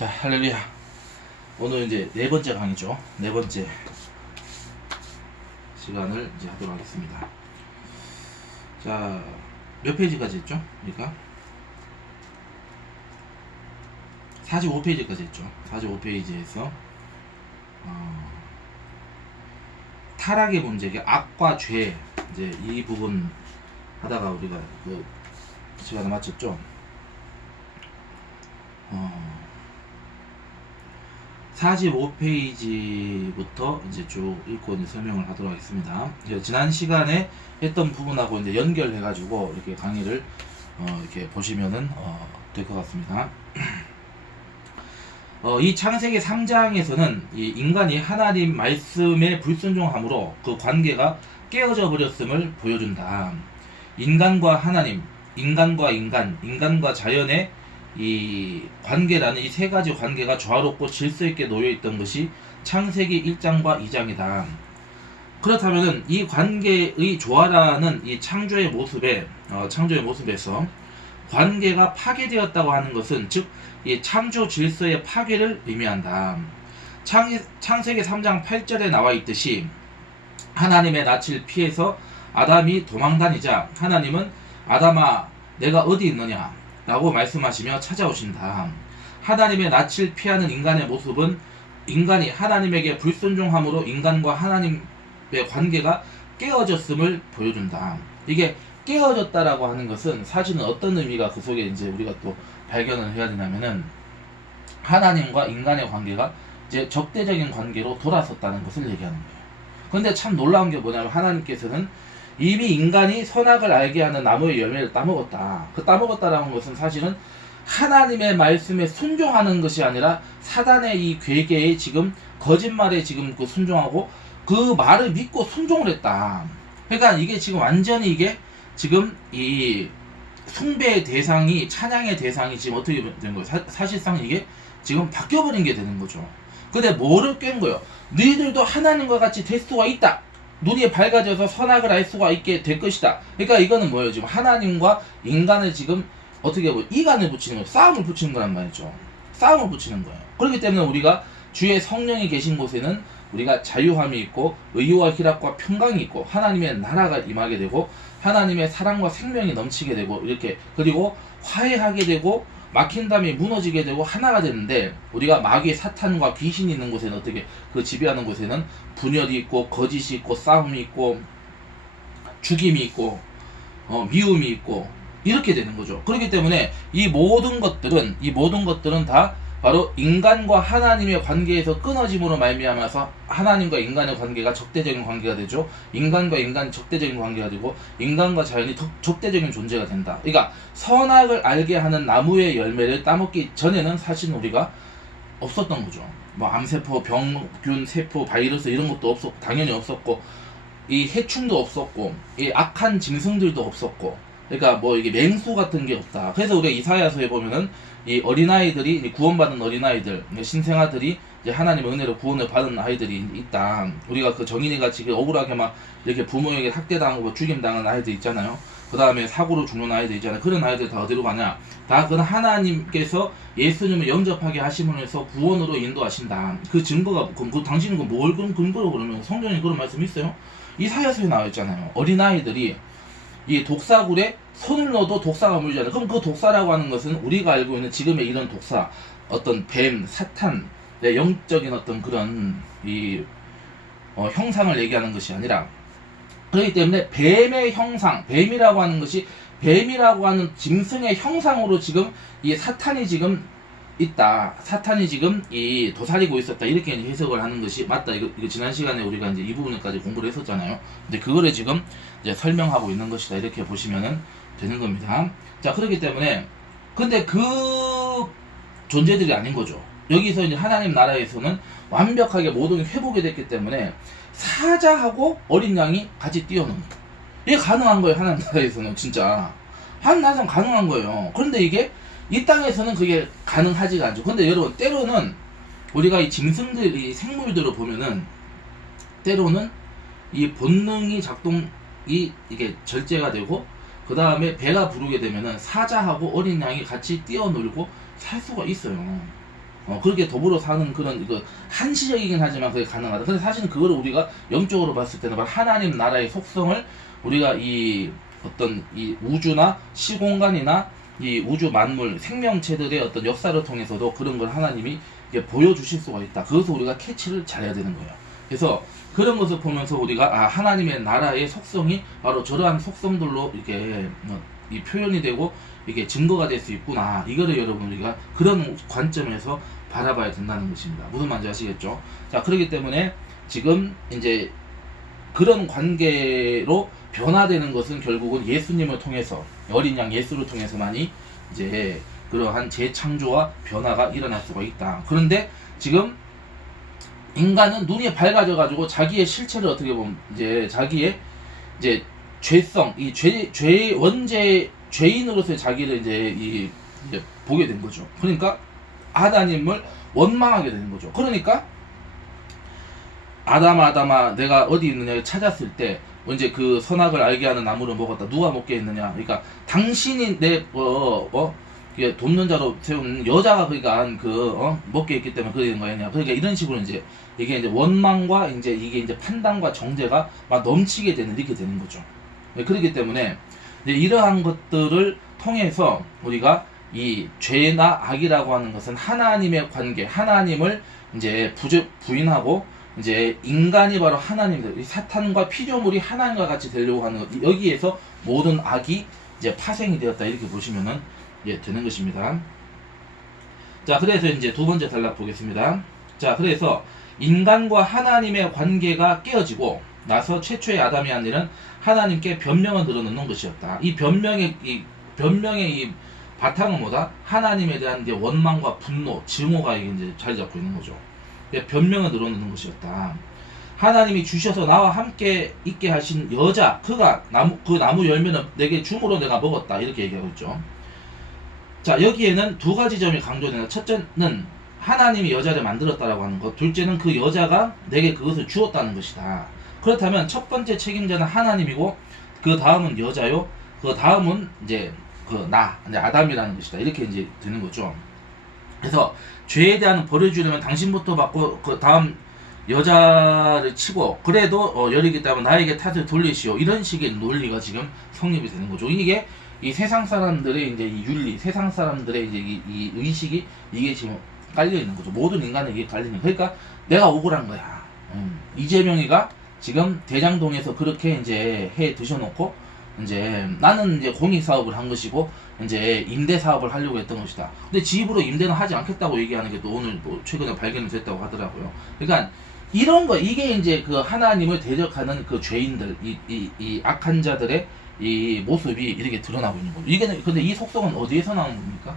자, 할렐루야. 오늘 이제 네 번째 강의죠. 네 번째 시간을 이제 하도록 하겠습니다. 자, 몇 페이지까지 했죠? 그러니까 45페이지까지 했죠. 45페이지에서 타락의 문제, 악과 죄, 이제 이 부분 하다가 우리가 그 시간을 마쳤죠. 45페이지부터 이제 쭉 읽고 이제 설명을 하도록 하겠습니다. 지난 시간에 했던 부분하고 이제 연결해가지고 이렇게 강의를 이렇게 보시면은 될 것 같습니다. 이 창세기 3장에서는 이 인간이 하나님 말씀에 불순종함으로 그 관계가 깨어져 버렸음을 보여준다. 인간과 하나님, 인간과 인간, 인간과 자연의 이 관계라는 이 세 가지 관계가 조화롭고 질서 있게 놓여 있던 것이 창세기 1장과 2장이다. 그렇다면은 이 관계의 조화라는 이 창조의 모습에서 관계가 파괴되었다고 하는 것은 즉 이 창조 질서의 파괴를 의미한다. 창세기 3장 8절에 나와 있듯이 하나님의 낯을 피해서 아담이 도망다니자 하나님은 아담아 내가 어디 있느냐 라고 말씀하시며 찾아오신다. 하나님의 낯을 피하는 인간의 모습은 인간이 하나님에게 불순종함으로 인간과 하나님의 관계가 깨어졌음을 보여준다. 이게 깨어졌다라고 하는 것은 사실은 어떤 의미가 그 속에 이제 우리가 또 발견을 해야 되냐면은 하나님과 인간의 관계가 이제 적대적인 관계로 돌아섰다는 것을 얘기하는 거예요. 근데 참 놀라운 게 뭐냐면 하나님께서는 이미 인간이 선악을 알게 하는 나무의 열매를 따먹었다. 그 따먹었다라는 것은 사실은 하나님의 말씀에 순종하는 것이 아니라 사단의 이 괴계에 지금 거짓말에 지금 그 순종하고 그 말을 믿고 순종을 했다. 그러니까 이게 지금 완전히 이게 지금 이 숭배의 대상이 찬양의 대상이 지금 어떻게 된 거예요? 사실상 이게 지금 바뀌어버린 게 되는 거죠. 근데 뭐를 깬 거예요? 너희들도 하나님과 같이 될 수가 있다. 눈이 밝아져서 선악을 알 수가 있게 될 것이다. 그러니까 이거는 뭐예요? 지금 하나님과 인간을 지금 어떻게 보면 이간을 붙이는 거예요. 싸움을 붙이는 거란 말이죠. 싸움을 붙이는 거예요. 그렇기 때문에 우리가 주의 성령이 계신 곳에는 우리가 자유함이 있고 의와 희락과 평강이 있고 하나님의 나라가 임하게 되고 하나님의 사랑과 생명이 넘치게 되고 이렇게 그리고 화해하게 되고 막힌 담이 무너지게 되고 하나가 되는데 우리가 마귀 사탄과 귀신이 있는 곳에는 어떻게 그 지배하는 곳에는 분열이 있고 거짓이 있고 싸움이 있고 죽임이 있고 미움이 있고 이렇게 되는 거죠. 그렇기 때문에 이 모든 것들은 다 바로 인간과 하나님의 관계에서 끊어짐으로 말미암아서 하나님과 인간의 관계가 적대적인 관계가 되죠. 인간과 인간이 적대적인 관계가 되고 인간과 자연이 적대적인 존재가 된다. 그러니까 선악을 알게 하는 나무의 열매를 따먹기 전에는 사실은 우리가 없었던 거죠. 뭐 암세포, 병균, 세포, 바이러스 이런 것도 없었고 당연히 없었고 이 해충도 없었고 이 악한 짐승들도 없었고 그러니까 뭐 이게 맹수 같은 게 없다. 그래서 우리가 이사야서에 보면은 이 어린아이들이 구원받은 어린아이들 신생아들이 이제 하나님의 은혜로 구원을 받은 아이들이 있다. 우리가 그 정인이 같이 억울하게 막 이렇게 부모에게 학대당하고 죽임당한 아이들 있잖아요. 그 다음에 사고로 죽는 아이들 있잖아요. 그런 아이들 다 어디로 가냐? 다 그건 하나님께서 예수님을 영접하게 하심으로써 구원으로 인도하신다. 그 증거가 그 당신은 뭘 근거로 그러면 성경에 그런 말씀 있어요? 이사야서에 나와 있잖아요. 어린아이들이 이 독사굴에 손을 넣어도 독사가 물리잖아요. 그럼 그 독사라고 하는 것은 우리가 알고 있는 지금의 이런 독사, 어떤 뱀, 사탄, 영적인 어떤 그런 이 형상을 얘기하는 것이 아니라 그렇기 때문에 뱀의 형상, 뱀이라고 하는 것이 뱀이라고 하는 짐승의 형상으로 지금 이 사탄이 지금 있다. 사탄이 지금 이 도사리고 있었다. 이렇게 해석을 하는 것이 맞다. 이거 지난 시간에 우리가 이제 이 부분까지 공부를 했었잖아요. 근데 그거를 지금 이제 설명하고 있는 것이다. 이렇게 보시면은 되는 겁니다. 자, 그렇기 때문에 근데 그 존재들이 아닌 거죠. 여기서 이제 하나님 나라에서는 완벽하게 모든 게 회복이 됐기 때문에 사자하고 어린 양이 같이 뛰어노는 거예요. 이게 가능한 거예요. 하나님 나라에서는 진짜 하나님 나라에서는 가능한 거예요. 그런데 이게 이 땅에서는 그게 가능하지가 않죠. 근데 여러분 때로는 우리가 이 짐승들, 이 생물들을 보면은 때로는 이 본능이 작동이 이게 절제가 되고 그 다음에 배가 부르게 되면은 사자하고 어린 양이 같이 뛰어놀고 살 수가 있어요. 그렇게 더불어 사는 그런 이거 한시적이긴 하지만 그게 가능하다. 근데 사실은 그거를 우리가 영적으로 봤을 때는 바로 하나님 나라의 속성을 우리가 이 어떤 이 우주나 시공간이나 이 우주 만물 생명체들의 어떤 역사를 통해서도 그런 걸 하나님이 이제 보여주실 수가 있다. 그것을 우리가 캐치를 잘해야 되는 거예요. 그래서 그런 것을 보면서 우리가 하나님의 나라의 속성이 바로 저러한 속성들로 이렇게 이 표현이 되고 이게 증거가 될 수 있구나. 이거를 여러분 우리가 그런 관점에서 바라봐야 된다는 것입니다. 무슨 말인지 아시겠죠? 자, 그렇기 때문에 지금 이제 그런 관계로 변화되는 것은 결국은 예수님을 통해서, 어린 양 예수를 통해서만이 이제 그러한 재창조와 변화가 일어날 수가 있다. 그런데 지금 인간은 눈이 밝아져 가지고 자기의 실체를 어떻게 보면 이제 자기의 이제 죄성, 이 죄 원죄 죄인으로서의 자기를 이제 보게 된 거죠. 그러니까 하나님을 원망하게 되는 거죠. 그러니까 아담아 내가 어디 있느냐 찾았을 때 이제 그 선악을 알게 하는 나무를 먹었다. 누가 먹게 했느냐? 그러니까 당신이 내 돕는 자로 세운 여자가 그러니까 먹게 했기 때문에 그게 된 거냐? 그러니까 이런 식으로 이제 이게 이제 원망과 이제 이게 이제 판단과 정죄가 막 넘치게 되는 이렇게 되는 거죠. 그렇기 때문에 이제 이러한 것들을 통해서 우리가 이 죄나 악이라고 하는 것은 하나님의 관계, 하나님을 이제 부인하고 이제 인간이 바로 하나님들, 사탄과 피조물이 하나님과 같이 되려고 하는 것, 여기에서 모든 악이 이제 파생이 되었다 이렇게 보시면은 되는 것입니다. 자, 그래서 이제 두 번째 단락 보겠습니다. 자, 그래서 인간과 하나님의 관계가 깨어지고 나서 최초의 아담이 한 일은 하나님께 변명을 늘어놓는 것이었다. 이 변명의 이 바탕은 뭐다? 하나님에 대한 이제 원망과 분노, 증오가 이제 자리 잡고 있는 거죠. 변명을 늘어놓는 것이었다. 하나님이 주셔서 나와 함께 있게 하신 여자, 그가 그 나무 열매는 내게 줌으로 내가 먹었다. 이렇게 얘기하고 있죠. 자, 여기에는 두 가지 점이 강조되는. 첫째는 하나님이 여자를 만들었다라고 하는 것. 둘째는 그 여자가 내게 그것을 주었다는 것이다. 그렇다면 첫 번째 책임자는 하나님이고 그 다음은 여자요. 그 다음은 이제 이제 아담이라는 것이다. 이렇게 이제 되는 거죠. 그래서 죄에 대한 벌을 주려면 당신부터 받고 그 다음 여자를 치고 그래도 여리기 때문에 나에게 탓을 돌리시오. 이런 식의 논리가 지금 성립이 되는 거죠. 이게 이 세상 사람들의 이제 이 윤리, 세상 사람들의 이제 이 의식이 이게 지금 깔려 있는 거죠. 모든 인간은 이게 깔리는. 그러니까 내가 억울한 거야. 이재명이가 지금 대장동에서 그렇게 이제 해 드셔놓고 이제 나는 이제 공익 사업을 한 것이고 이제 임대 사업을 하려고 했던 것이다. 근데 집으로 임대는 하지 않겠다고 얘기하는 게 또 오늘 최근에 발견이 됐다고 하더라고요. 그러니까 이런 거 이게 이제 그 하나님을 대적하는 그 죄인들 이 악한 자들의 이 모습이 이렇게 드러나고 있는 거죠. 이게 근데 이 속성은 어디에서 나오는 겁니까?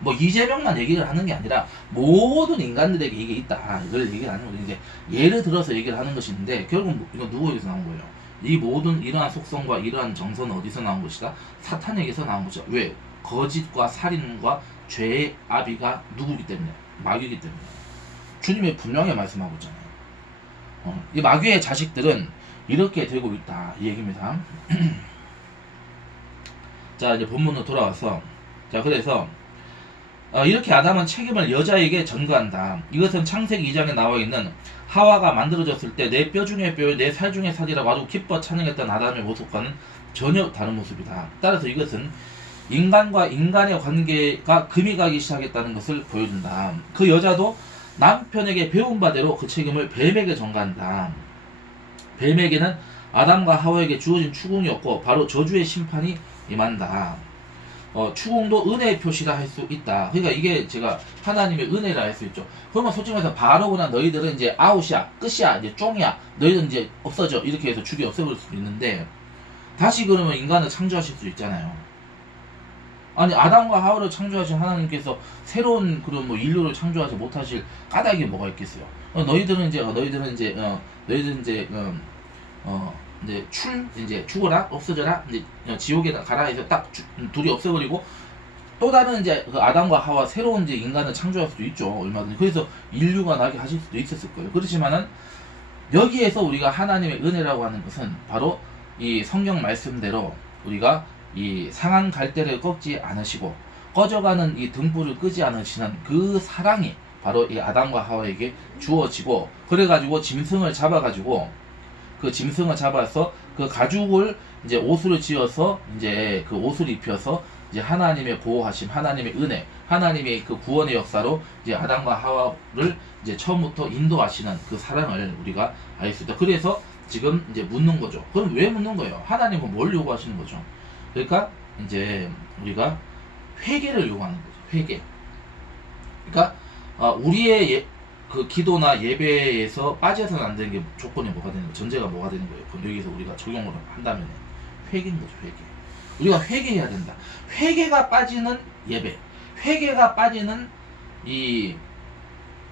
뭐 이재명만 얘기를 하는 게 아니라 모든 인간들에게 이게 있다. 이걸 얘기를 하는 거죠. 이제 예를 들어서 얘기를 하는 것인데 결국 이건 누구에게서 나온 거예요? 이 모든 이러한 속성과 이러한 정서는 어디서 나온 것이다? 사탄에게서 나온 거죠. 왜? 거짓과 살인과 죄의 아비가 누구기 때문에? 마귀이기 때문에. 주님이 분명히 말씀하고 있잖아요. 이 마귀의 자식들은 이렇게 되고 있다. 이 얘기입니다. 자, 이제 본문으로 돌아와서 자, 그래서 이렇게 아담은 책임을 여자에게 전가한다. 이것은 창세기 2장에 나와 있는 하와가 만들어졌을 때 내 뼈 중에 뼈, 내 살 중에 살이라고 아주 기뻐 찬양했던 아담의 모습과는 전혀 다른 모습이다. 따라서 이것은 인간과 인간의 관계가 금이 가기 시작했다는 것을 보여준다. 그 여자도 남편에게 배운 바대로 그 책임을 뱀에게 전가한다. 뱀에게는 아담과 하와에게 주어진 추궁이었고 바로 저주의 심판이 임한다. 추궁도 은혜의 표시라 할 수 있다. 그러니까 이게 제가 하나님의 은혜라 할 수 있죠. 그러면 솔직히 말해서 바로구나 너희들은 이제 아웃이야, 끝이야, 이제 쫑이야, 너희들은 이제 없어져 이렇게 해서 죽여 없애버릴 수 있는데 다시 그러면 인간을 창조하실 수 있잖아요. 아니 아담과 하와를 창조하신 하나님께서 새로운 그런 뭐 인류를 창조하지 못하실 까닭이 뭐가 있겠어요? 너희들은 이제 죽어라, 없어져라, 이제 지옥에 가라 해서 딱 둘이 없애버리고 또 다른 이제 그 아담과 하와 새로운 이제 인간을 창조할 수도 있죠. 얼마든지. 그래서 인류가 나게 하실 수도 있었을 거예요. 그렇지만은 여기에서 우리가 하나님의 은혜라고 하는 것은 바로 이 성경 말씀대로 우리가 이 상한 갈대를 꺾지 않으시고 꺼져가는 이 등불을 끄지 않으시는 그 사랑이 바로 이 아담과 하와에게 주어지고, 그래가지고 짐승을 잡아가지고 그 짐승을 잡아서 그 가죽을 이제 옷으로 지어서 이제 그 옷을 입혀서 이제 하나님의 보호하심, 하나님의 은혜, 하나님의 그 구원의 역사로 이제 아담과 하와를 이제 처음부터 인도하시는 그 사랑을 우리가 알 수 있다. 그래서 지금 이제 묻는 거죠. 그럼 왜 묻는 거예요? 하나님은 뭘 요구하시는 거죠? 그러니까 이제 우리가 회개를 요구하는 거죠. 회개. 그러니까 우리의 그 기도나 예배에서 빠져서는 안 되는 게 조건이 뭐가 되는 거예요? 전제가 뭐가 되는 거예요? 그럼 여기서 우리가 적용을 한다면 회개인 거죠. 회개. 우리가 회개해야 된다. 회개가 빠지는 예배, 회개가 빠지는 이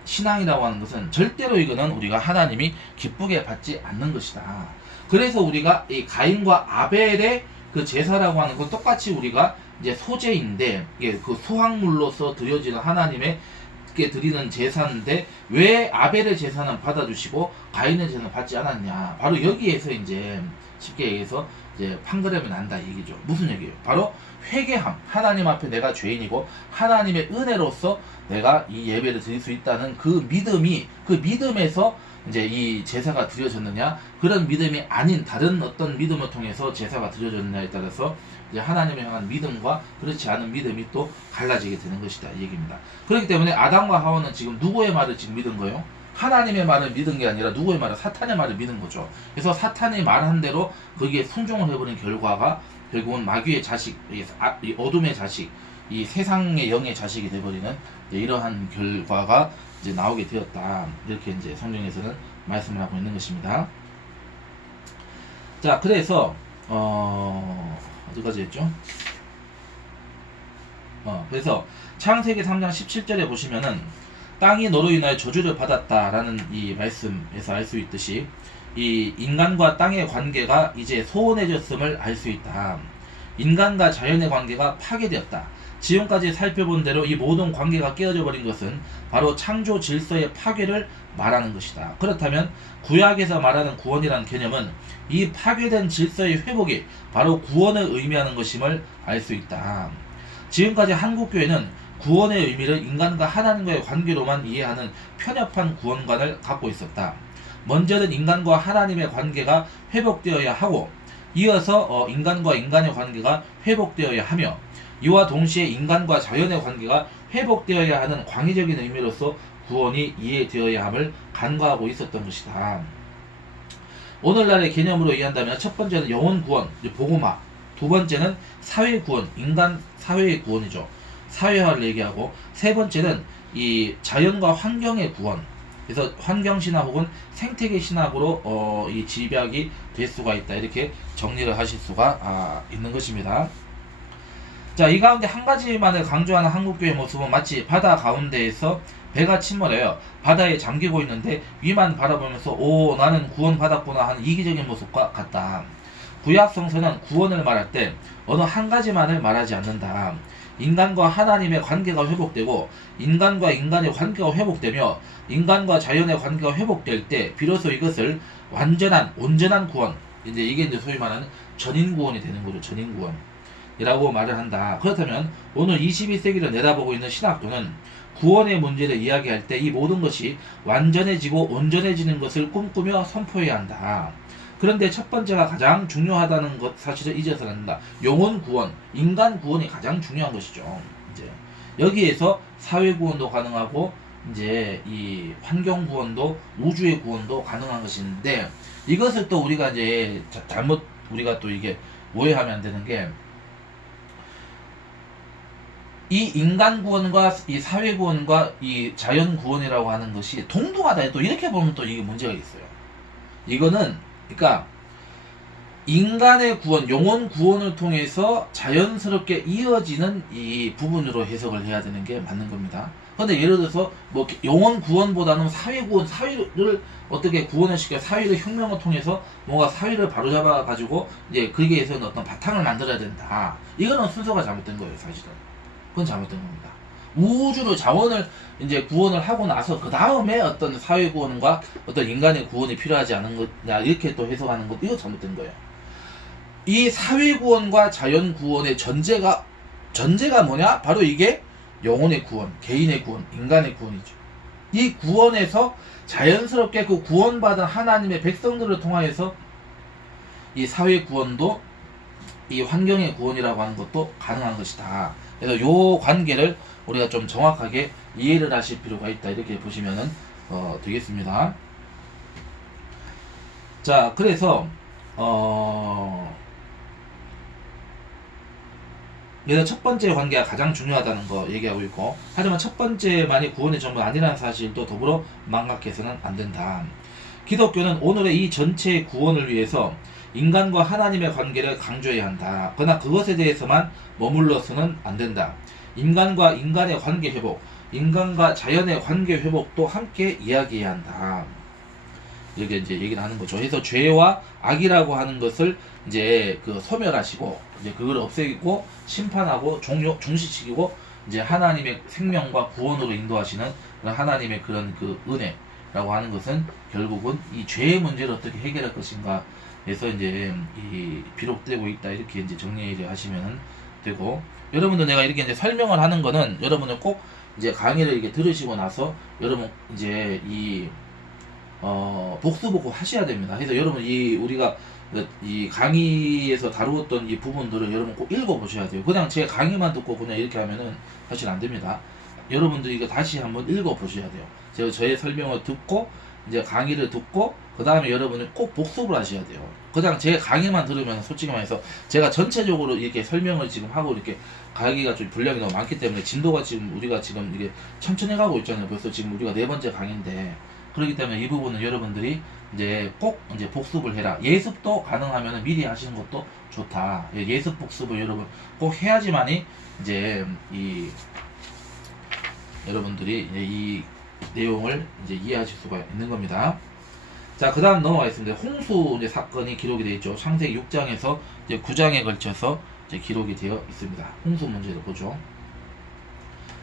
신앙이라고 하는 것은 절대로 이거는 우리가 하나님이 기쁘게 받지 않는 것이다. 그래서 우리가 이 가인과 아벨의 그 제사라고 하는 건 똑같이 우리가 이제 소제인데, 이게 그 수확물로서 드려지는 하나님의 게 드리는 제사인데 왜 아벨의 제사는 받아주시고 가인의 제사는 받지 않았냐? 바로 여기에서 이제 쉽게 얘기해서 이제 판가름이 난다 얘기죠. 무슨 얘기예요? 바로 회개함. 하나님 앞에 내가 죄인이고 하나님의 은혜로서 내가 이 예배를 드릴 수 있다는 그 믿음이, 그 믿음에서 이제 이 제사가 드려졌느냐, 그런 믿음이 아닌 다른 어떤 믿음을 통해서 제사가 드려졌느냐에 따라서 이제 하나님을 향한 믿음과 그렇지 않은 믿음이 또 갈라지게 되는 것이다 이 얘기입니다. 그렇기 때문에 아담과 하와는 지금 누구의 말을 지금 믿은 거예요? 하나님의 말을 믿은 게 아니라 누구의 말을? 사탄의 말을 믿은 거죠. 그래서 사탄이 말한 대로 거기에 순종을 해버린 결과가 결국은 마귀의 자식, 이 어둠의 자식, 이 세상의 영의 자식이 돼버리는 이러한 결과가 이제 나오게 되었다. 이렇게 이제 성경에서는 말씀을 하고 있는 것입니다. 자, 그래서 어디까지 했죠? 그래서 창세기 3장 17절에 보시면은 땅이 너로 인하여 저주를 받았다라는 이 말씀에서 알 수 있듯이 이 인간과 땅의 관계가 이제 소원해졌음을 알 수 있다. 인간과 자연의 관계가 파괴되었다. 지금까지 살펴본 대로 이 모든 관계가 깨어져 버린 것은 바로 창조 질서의 파괴를 말하는 것이다. 그렇다면 구약에서 말하는 구원이라는 개념은 이 파괴된 질서의 회복이 바로 구원을 의미하는 것임을 알 수 있다. 지금까지 한국교회는 구원의 의미를 인간과 하나님과의 관계로만 이해하는 편협한 구원관을 갖고 있었다. 먼저는 인간과 하나님의 관계가 회복되어야 하고, 이어서 인간과 인간의 관계가 회복되어야 하며, 이와 동시에 인간과 자연의 관계가 회복되어야 하는 광의적인 의미로서 구원이 이해되어야 함을 간과하고 있었던 것이다. 오늘날의 개념으로 이해한다면 첫 번째는 영혼 구원, 복음화, 두 번째는 사회 구원, 인간 사회의 구원이죠. 사회화를 얘기하고, 세 번째는 이 자연과 환경의 구원, 그래서 환경신학 혹은 생태계 신학으로 이 집약이 될 수가 있다. 이렇게 정리를 하실 수가 있는 것입니다. 자, 이 가운데 한 가지만을 강조하는 한국교회의 모습은 마치 바다 가운데에서 배가 침몰해요. 바다에 잠기고 있는데 위만 바라보면서 오, 나는 구원받았구나 하는 이기적인 모습과 같다. 구약 성서는 구원을 말할 때 어느 한 가지만을 말하지 않는다. 인간과 하나님의 관계가 회복되고, 인간과 인간의 관계가 회복되며, 인간과 자연의 관계가 회복될 때 비로소 이것을 완전한 온전한 구원, 이제 이게 이제 소위 말하는 전인 구원이 되는 거죠. 전인 구원 이라고 말을 한다. 그렇다면 오늘 22세기를 내다보고 있는 신학교는 구원의 문제를 이야기할 때 이 모든 것이 완전해지고 온전해지는 것을 꿈꾸며 선포해야 한다. 그런데 첫 번째가 가장 중요하다는 것 사실을 잊어서는 안 된다. 영혼 구원, 인간 구원이 가장 중요한 것이죠. 이제 여기에서 사회 구원도 가능하고, 이제 이 환경 구원도, 우주의 구원도 가능한 것인데, 이것을 또 우리가 이제 잘못 우리가 또 이게 오해하면 안 되는 게, 이 인간 구원과 이 사회 구원과 이 자연 구원이라고 하는 것이 동등하다. 또 이렇게 보면 또 이게 문제가 있어요. 이거는 그러니까 인간의 구원, 영혼 구원을 통해서 자연스럽게 이어지는 이 부분으로 해석을 해야 되는 게 맞는 겁니다. 그런데 예를 들어서 뭐 영혼 구원보다는 사회 구원, 사회를 어떻게 구원을 시켜, 사회의 혁명을 통해서 뭔가 사회를 바로잡아 가지고 이제 거기에서는 어떤 바탕을 만들어야 된다. 이거는 순서가 잘못된 거예요, 사실은. 그건 잘못된 겁니다. 우주를, 자원을 이제 구원을 하고 나서 그 다음에 어떤 사회 구원과 어떤 인간의 구원이 필요하지 않은 거냐, 이렇게 또 해석하는 것, 이거 잘못된 거예요. 이 사회 구원과 자연 구원의 전제가 전제가 뭐냐? 바로 이게 영혼의 구원, 개인의 구원, 인간의 구원이죠. 이 구원에서 자연스럽게 그 구원받은 하나님의 백성들을 통하여서 이 사회 구원도 이 환경의 구원이라고 하는 것도 가능한 것이다. 그래서 요 관계를 우리가 좀 정확하게 이해를 하실 필요가 있다. 이렇게 보시면은 되겠습니다. 자, 그래서 얘는 첫 번째 관계가 가장 중요하다는 거 얘기하고 있고, 하지만 첫 번째만이 구원의 전부 아니라는 사실도 더불어 망각해서는 안 된다. 기독교는 오늘의 이 전체의 구원을 위해서 인간과 하나님의 관계를 강조해야 한다. 그러나 그것에 대해서만 머물러서는 안 된다. 인간과 인간의 관계 회복, 인간과 자연의 관계 회복도 함께 이야기해야 한다. 이렇게 이제 얘기를 하는 거죠. 그래서 죄와 악이라고 하는 것을 이제 소멸하시고, 이제 그걸 없애고 심판하고 종식시키고, 이제 하나님의 생명과 구원으로 인도하시는 그런 하나님의 그런 은혜라고 하는 것은 결국은 이 죄의 문제를 어떻게 해결할 것인가 해서 이제 비록되고 있다. 이렇게 이제 정리를 하시면 되고, 여러분들 내가 이렇게 이제 설명을 하는 거는 여러분은 꼭 이제 강의를 이렇게 들으시고 나서 여러분 이제 복수보고 하셔야 됩니다. 그래서 여러분 우리가 이 강의에서 다루었던 이 부분들을 여러분 꼭 읽어보셔야 돼요. 그냥 제 강의만 듣고 그냥 이렇게 하면은 사실 안 됩니다. 여러분들이 이거 다시 한번 읽어보셔야 돼요. 저의 설명을 듣고 이제 강의를 듣고 그 다음에 여러분이 꼭 복습을 하셔야 돼요. 그냥 제 강의만 들으면 솔직히 말해서 제가 전체적으로 이렇게 설명을 지금 하고 이렇게 강의가 좀 분량이 너무 많기 때문에 진도가 지금 우리가 지금 이게 천천히 가고 있잖아요. 벌써 지금 우리가 4번째 강의인데, 그렇기 때문에 이 부분은 여러분들이 이제 꼭 이제 복습을 해라. 예습도 가능하면 미리 하시는 것도 좋다. 예습 복습을 여러분 꼭 해야지만이 이제 여러분들이 이제 이 내용을 이제 이해하실 수가 있는 겁니다. 자, 그 다음 넘어가겠습니다. 홍수 이제 사건이 기록이 되어 있죠. 창세기 6장에서 이제 9장에 걸쳐서 이제 기록이 되어 있습니다. 홍수 문제를 보죠.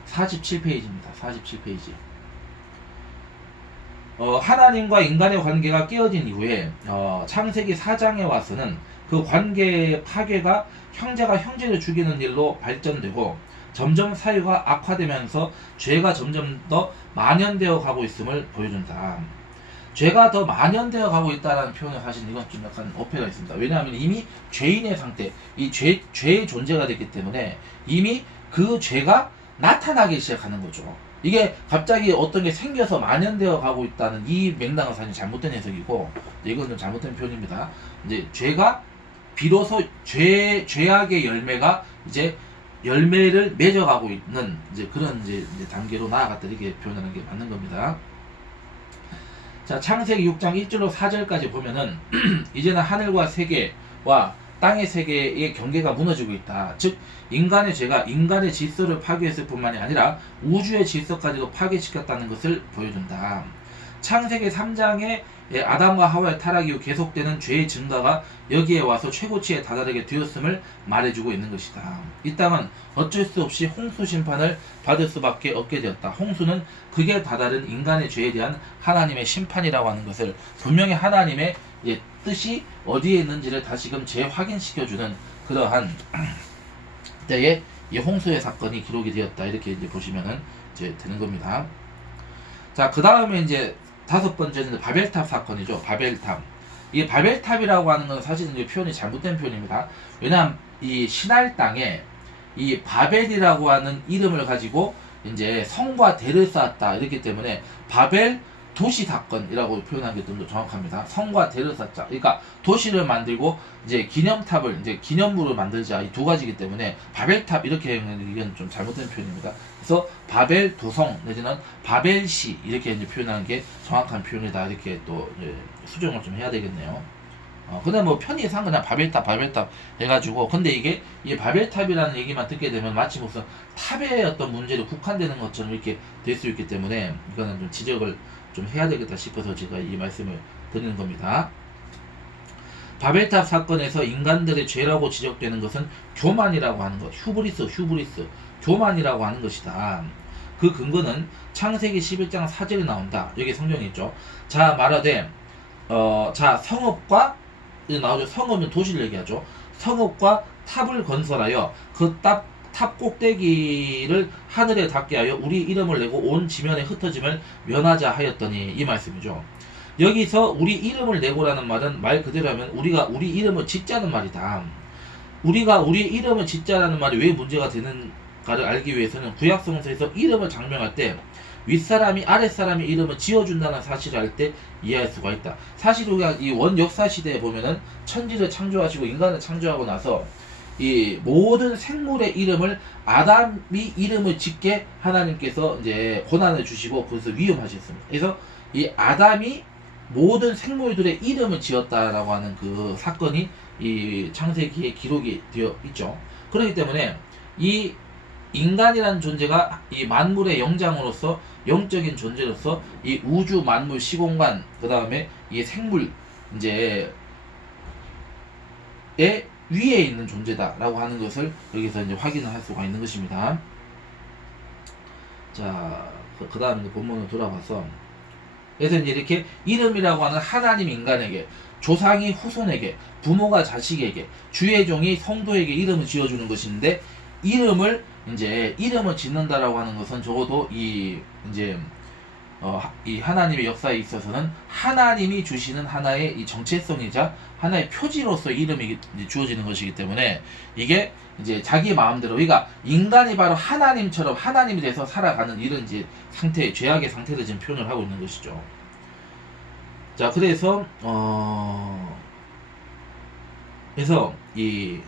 47페이지입니다. 47페이지. 하나님과 인간의 관계가 깨어진 이후에 창세기 4장에 와서는 그 관계의 파괴가 형제가 형제를 죽이는 일로 발전되고 점점 사회가 악화되면서 죄가 점점 더 만연되어 가고 있음을 보여준다. 죄가 더 만연되어 가고 있다는 표현을 사실 이건 좀 약간 어폐가 있습니다. 왜냐하면 이미 죄인의 상태, 이 죄의 존재가 됐기 때문에 이미 그 죄가 나타나기 시작하는 거죠. 이게 갑자기 어떤 게 생겨서 만연되어 가고 있다는 이 맥락은 사실 잘못된 해석이고, 이건 좀 잘못된 표현입니다. 이제 죄가 비로소 죄악의 열매가 이제 열매를 맺어가고 있는 이제 그런 이제 단계로 나아갔다, 이렇게 표현하는 게 맞는 겁니다. 자, 창세기 6장 1절로 4절까지 보면은 이제는 하늘과 세계와 땅의 세계의 경계가 무너지고 있다. 즉 인간의 죄가 인간의 질서를 파괴했을 뿐만이 아니라 우주의 질서까지도 파괴시켰다는 것을 보여준다. 창세기 3장에 아담과 하와의 타락 이후 계속되는 죄의 증가가 여기에 와서 최고치에 다다르게 되었음을 말해주고 있는 것이다. 이 땅은 어쩔 수 없이 홍수 심판을 받을 수밖에 없게 되었다. 홍수는 극에 다다른 인간의 죄에 대한 하나님의 심판이라고 하는 것을 분명히 하나님의 뜻이 어디에 있는지를 다시금 재확인시켜주는 그러한 때에 이 홍수의 사건이 기록이 되었다. 이렇게 이제 보시면은 이제 되는 겁니다. 자, 그 다음에 이제 5번째는 바벨탑 사건이죠. 바벨탑. 이 바벨탑이라고 하는 건 사실은 이제 표현이 잘못된 표현입니다. 왜냐하면 이 신할 땅에 이 바벨이라고 하는 이름을 가지고 이제 성과 대를 쌓았다. 이렇기 때문에 바벨 도시 사건이라고 표현하는 게 좀 더 정확합니다. 성과 대를 쌓자. 그러니까 도시를 만들고 이제 기념탑을 이제 기념물을 만들자, 이 두 가지이기 때문에 바벨탑 이렇게 이건 좀 잘못된 표현입니다. 그래서 바벨 도성 내지는 바벨시 이렇게 이제 표현하는 게 정확한 표현이다. 이렇게 또 이제 수정을 좀 해야 되겠네요. 근데 뭐 편의상 그냥 바벨탑 해가지고, 근데 이게 이 바벨탑이라는 얘기만 듣게 되면 마치 무슨 탑의 어떤 문제로 국한되는 것처럼 이렇게 될 수 있기 때문에 이거는 좀 지적을 좀 해야 되겠다 싶어서 제가 이 말씀을 드리는 겁니다. 바벨탑 사건에서 인간들의 죄라고 지적되는 것은 교만이라고 하는 것, 휴브리스, 교만이라고 하는 것이다. 그 근거는 창세기 11장 4절에 나온다. 여기 성경에 있죠. 자, 말하되 자, 성읍과 나오죠. 성읍은 도시를 얘기하죠. 성읍과 탑을 건설하여 그 탑 꼭대기를 하늘에 닿게 하여 우리 이름을 내고 온 지면에 흩어짐을 면하자 하였더니, 이 말씀이죠. 여기서 우리 이름을 내고라는 말은 말 그대로 하면 우리가 우리 이름을 짓자는 말이다. 우리가 우리 이름을 짓자라는 말이 왜 문제가 되는가를 알기 위해서는 구약성서에서 이름을 장명할 때 윗사람이 아랫사람의 이름을 지어준다는 사실을 알 때 이해할 수가 있다. 사실 우리가 이 원역사 시대에 보면은 천지를 창조하시고 인간을 창조하고 나서 이 모든 생물의 이름을 아담이 이름을 짓게 하나님께서 이제 권한을 주시고 그것을 위임하셨습니다. 그래서 이 아담이 모든 생물들의 이름을 지었다라고 하는 그 사건이 이 창세기에 기록이 되어 있죠. 그렇기 때문에 이 인간이라는 존재가 이 만물의 영장으로서 영적인 존재로서 이 우주 만물 시공간 그 다음에 이 생물 이제 의 위에 있는 존재다라고 하는 것을 여기서 이제 확인을 할 수가 있는 것입니다. 자, 그 다음에 본문으로 돌아가서 그래서 이제 이렇게 이름이라고 하는 하나님 인간에게, 조상이 후손에게, 부모가 자식에게, 주의 종이 성도에게 이름을 지어주는 것인데, 이름을 짓는다라고 하는 것은 적어도 이 하나님의 역사에 있어서는 하나님이 주시는 하나의 이 정체성이자 하나의 표지로서 이름이 주어지는 것이기 때문에 이게 이제 자기 마음대로, 그러니까 인간이 바로 하나님처럼 하나님이 돼서 살아가는 이런 이제 상태, 죄악의 상태를 지금 표현을 하고 있는 것이죠. 자, 그래서 그래서 이제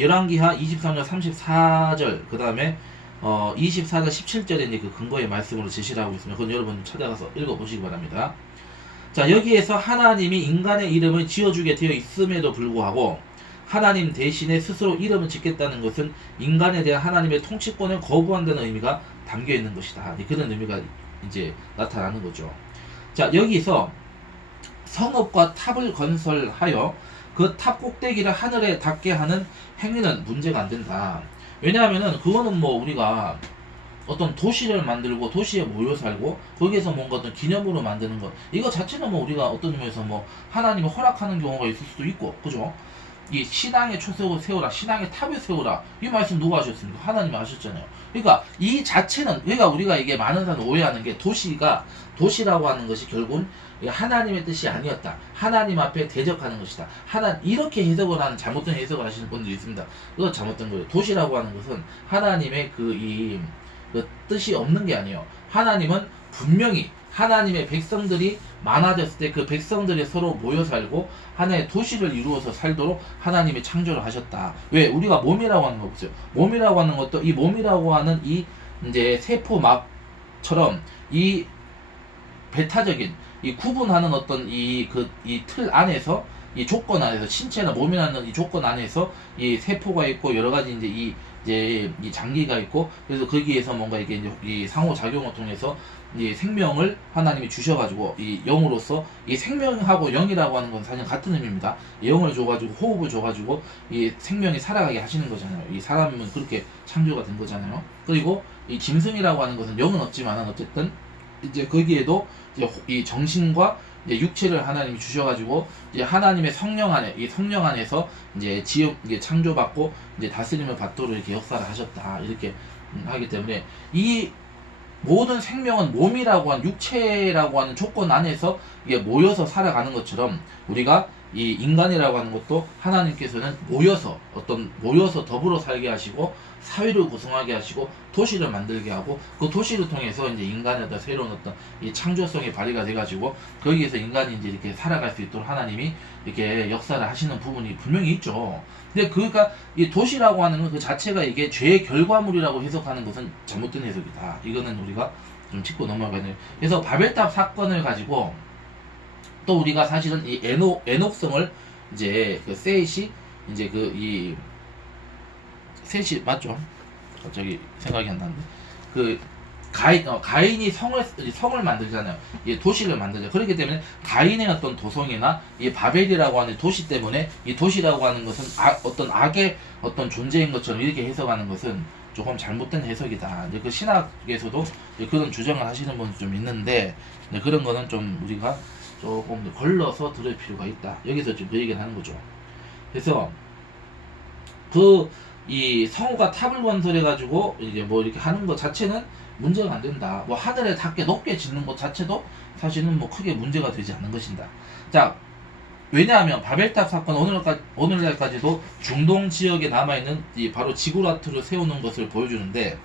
열왕기하 23장 34절 그 다음에 24절 17절에 이제 그 근거의 말씀으로 제시를 하고 있습니다. 그건 여러분 찾아가서 읽어보시기 바랍니다. 자, 여기에서 하나님이 인간의 이름을 지어주게 되어 있음에도 불구하고 하나님 대신에 스스로 이름을 짓겠다는 것은 인간에 대한 하나님의 통치권을 거부한다는 의미가 담겨 있는 것이다. 그런 의미가 이제 나타나는 거죠. 자, 여기서 성읍과 탑을 건설하여 그 탑 꼭대기를 하늘에 닿게 하는 행위는 문제가 안 된다. 왜냐하면은 그거는 뭐 우리가 어떤 도시를 만들고 도시에 모여 살고 거기에서 뭔가 어떤 기념으로 만드는 것, 이거 자체는 뭐 우리가 어떤 의미에서 뭐 하나님이 허락하는 경우가 있을 수도 있고, 그죠? 이 신앙의 초석을 세우라, 신앙의 탑을 세우라, 이 말씀 누가 하셨습니까? 하나님이 하셨잖아요. 그러니까 이 자체는, 그러니까 우리가 이게 많은 사람이 오해하는 게, 도시라고 하는 것이 결국은 하나님의 뜻이 아니었다, 하나님 앞에 대적하는 것이다, 이렇게 해석을 하는, 잘못된 해석을 하시는 분들이 있습니다. 그거 잘못된 거예요. 도시라고 하는 것은 하나님의 그 뜻이 없는 게 아니에요. 하나님은 분명히 하나님의 백성들이 많아졌을 때 그 백성들이 서로 모여 살고 하나의 도시를 이루어서 살도록 하나님이 창조를 하셨다. 왜? 우리가 몸이라고 하는 거 보세요. 몸이라고 하는 것도, 이 몸이라고 하는 이 이제 세포막처럼 이 배타적인 이 구분하는 어떤 이 틀 안에서, 이 조건 안에서, 신체나 몸이라는 이 조건 안에서 이 세포가 있고 여러 가지 이제 이 장기가 있고, 그래서 거기에서 뭔가 이게 이제 이 상호작용을 통해서 이 생명을 하나님이 주셔가지고 이 영으로서, 이 생명하고 영이라고 하는 건 사실 같은 의미입니다. 영을 줘가지고 호흡을 줘가지고 이 생명이 살아가게 하시는 거잖아요. 이 사람은 그렇게 창조가 된 거잖아요. 그리고 이 짐승이라고 하는 것은 영은 없지만은 어쨌든 이제 거기에도 이제 이 정신과 이제 육체를 하나님이 주셔가지고 이제 하나님의 성령 안에, 이 성령 안에서 이제 이게 창조받고 이제 다스림을 받도록 이렇게 역사를 하셨다, 이렇게 하기 때문에 이 모든 생명은 몸이라고 하는, 육체라고 하는 조건 안에서 이게 모여서 살아가는 것처럼 우리가 이 인간이라고 하는 것도 하나님께서는 모여서 더불어 살게 하시고 사회를 구성하게 하시고 도시를 만들게 하고, 그 도시를 통해서 이제 인간의 어떤 새로운 어떤 이 창조성이 발휘가 돼가지고 거기에서 인간이 이제 이렇게 살아갈 수 있도록 하나님이 이렇게 역사를 하시는 부분이 분명히 있죠. 근데 그러니까 이 도시라고 하는 건 그 자체가 이게 죄의 결과물이라고 해석하는 것은 잘못된 해석이다. 이거는 우리가 좀 짚고 넘어가야 돼요. 그래서 바벨탑 사건을 가지고 또 우리가 사실은 이 에녹성을 이제 그 셋이 이제 셋이 맞죠? 갑자기 생각이 안 나는데, 그 가인이 성을 만들잖아요. 이 도시를 만들죠. 그렇기 때문에 가인의 어떤 도성이나 이 바벨이라고 하는 도시 때문에 이 도시라고 하는 것은 어떤 악의 어떤 존재인 것처럼 이렇게 해석하는 것은 조금 잘못된 해석이다. 이제 그 신학에서도 이제 그런 주장을 하시는 분이 좀 있는데, 그런 거는 좀 우리가 조금 더 걸러서 들을 필요가 있다. 여기서 지금 그 얘기를 하는 거죠. 그래서 그 이 성우가 탑을 건설해가지고 이제 뭐 이렇게 하는 것 자체는 문제가 안 된다. 뭐 하늘에 닿게 높게 짓는 것 자체도 사실은 뭐 크게 문제가 되지 않는 것입니다. 자, 왜냐하면 바벨탑 사건 오늘날까지도 중동 지역에 남아있는 이 바로 지구라트를 세우는 것을 보여주는데,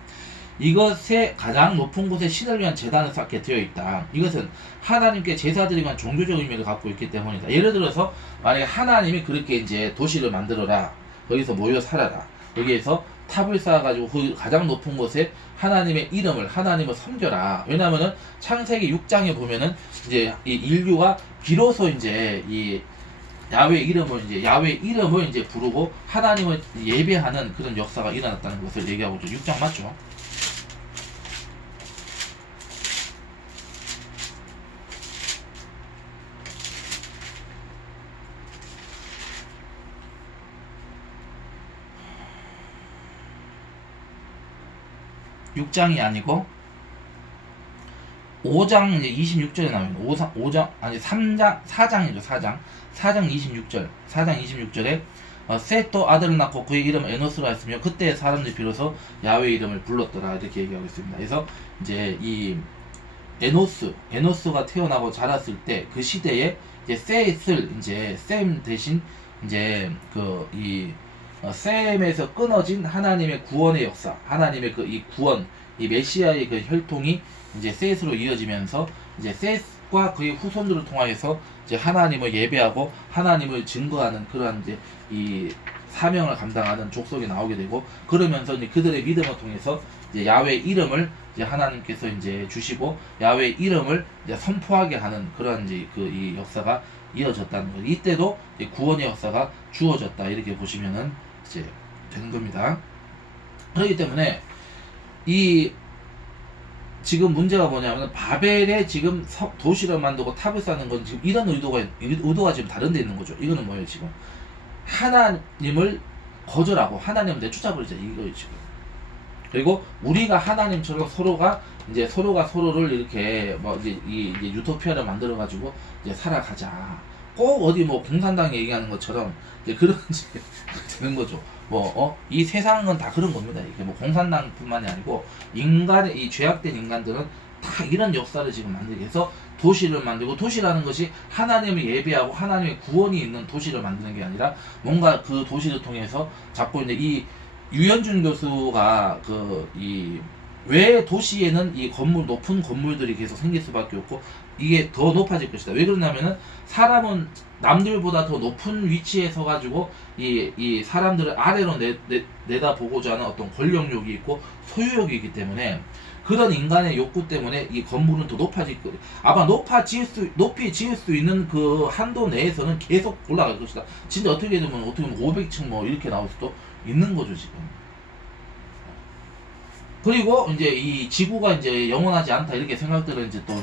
이것의 가장 높은 곳에 신을 위한 제단을 쌓게 되어 있다. 이것은 하나님께 제사드리기 위한 종교적 의미를 갖고 있기 때문이다. 예를 들어서 만약에 하나님이 그렇게 이제 도시를 만들어라, 거기서 모여 살아라, 여기에서 탑을 쌓아가지고 그 가장 높은 곳에 하나님의 이름을, 하나님을 섬겨라. 왜냐하면은 창세기 6장에 보면은 이제 이 인류가 비로소 이제 이 야훼 이름을 이제 부르고 하나님을 예배하는 그런 역사가 일어났다는 것을 얘기하고 있죠. 6장 맞죠? 6장이 아니고 5장 이제 26절에 나옵니다. 5장 아니 3장 4장이죠. 4장 26절. 4장 26절에 셋도 아들을 낳고 그의 이름을 에노스로 하였으며 그때 사람들이 비로소 야훼 이름을 불렀더라, 이렇게 얘기하고 있습니다. 그래서 이제 이 에노스가 태어나고 자랐을 때 그 시대에 이제 셋을 이제 셈 대신 이제 셈에서 끊어진 하나님의 구원의 역사, 하나님의 그 이 구원, 이 메시아의 그 혈통이 이제 셋으로 이어지면서 이제 셋과 그의 후손들을 통하여서 이제 하나님을 예배하고 하나님을 증거하는 그러한 이제 이 사명을 감당하는 족속이 나오게 되고, 그러면서 이제 그들의 믿음을 통해서 이제 야훼 이름을 이제 하나님께서 이제 주시고 야훼 이름을 이제 선포하게 하는 그러한 이제 그 이 역사가 이어졌다는 거죠. 이때도 이제 구원의 역사가 주어졌다, 이렇게 보시면은 이제 되는 겁니다. 그렇기 때문에 이 지금 문제가 뭐냐면 바벨에 지금 도시를 만들고 탑을 쌓는 건 지금 이런 의도가 지금 다른 데 있는 거죠. 이거는 뭐예요? 지금 하나님을 거절하고 하나님을 내쫓아버리자, 이거예요 지금. 그리고 우리가 하나님처럼 서로가 서로를 이렇게 뭐 이제 유토피아를 만들어 가지고 이제 살아가자. 꼭 어디 뭐 공산당 얘기하는 것처럼 이제 그런 이제 되는 거죠. 이 세상은 다 그런 겁니다. 이게 뭐 공산당뿐만이 아니고 인간의 이 죄악된 인간들은 다 이런 역사를 지금 만들기 위해서 도시를 만들고, 도시라는 것이 하나님을 예배하고 하나님의 구원이 있는 도시를 만드는 게 아니라 뭔가 그 도시를 통해서 자꾸 이제 이 유현준 교수가 왜 도시에는 이 높은 건물들이 계속 생길 수밖에 없고 이게 더 높아질 것이다. 왜 그러냐면은 사람은 남들보다 더 높은 위치에 서가지고 이 사람들을 아래로 내다보고자 하는 어떤 권력욕이 있고 소유욕이 있기 때문에, 그런 인간의 욕구 때문에 이 건물은 더 높아질 거예요. 아마 높이 지을 수 있는 그 한도 내에서는 계속 올라갈 것이다. 진짜 어떻게 보면 500층 뭐 이렇게 나올 수도 있는 거죠 지금. 그리고 이제 이 지구가 이제 영원하지 않다, 이렇게 생각들을 이제 또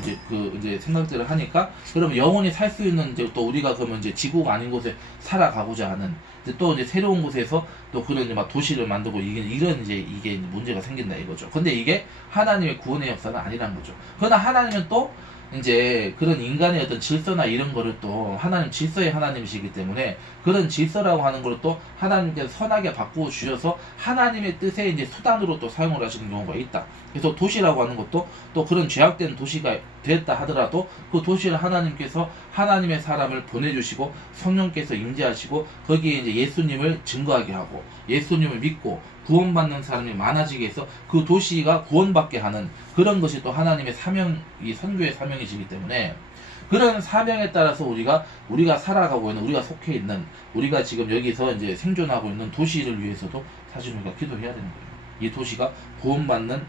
이제 생각들을 하니까, 그러면 영원히 살 수 있는 이제 또 우리가 그러면 이제 지구가 아닌 곳에 살아가고자 하는 또 이제 새로운 곳에서 또 그런 이제 막 도시를 만들고 이게 문제가 생긴다 이거죠. 근데 이게 하나님의 구원의 역사는 아니란 거죠. 그러나 하나님은 또 이제 그런 인간의 어떤 질서나 이런 거를 또 하나님 질서의 하나님이시기 때문에 그런 질서라고 하는 걸 또 하나님께서 선하게 바꾸어 주셔서 하나님의 뜻에 이제 수단으로 또 사용을 하시는 경우가 있다. 그래서 도시라고 하는 것도 또 그런 죄악된 도시가 됐다 하더라도 그 도시를 하나님께서 하나님의 사람을 보내주시고 성령께서 임재하시고 거기에 이제 예수님을 증거하게 하고 예수님을 믿고 구원받는 사람이 많아지게 해서 그 도시가 구원받게 하는 그런 것이 또 하나님의 이 선교의 사명이시기 때문에, 그런 사명에 따라서 우리가 살아가고 있는, 우리가 속해 있는, 우리가 지금 여기서 이제 생존하고 있는 도시를 위해서도 사실 우리가 기도해야 되는 거예요. 이 도시가 구원받는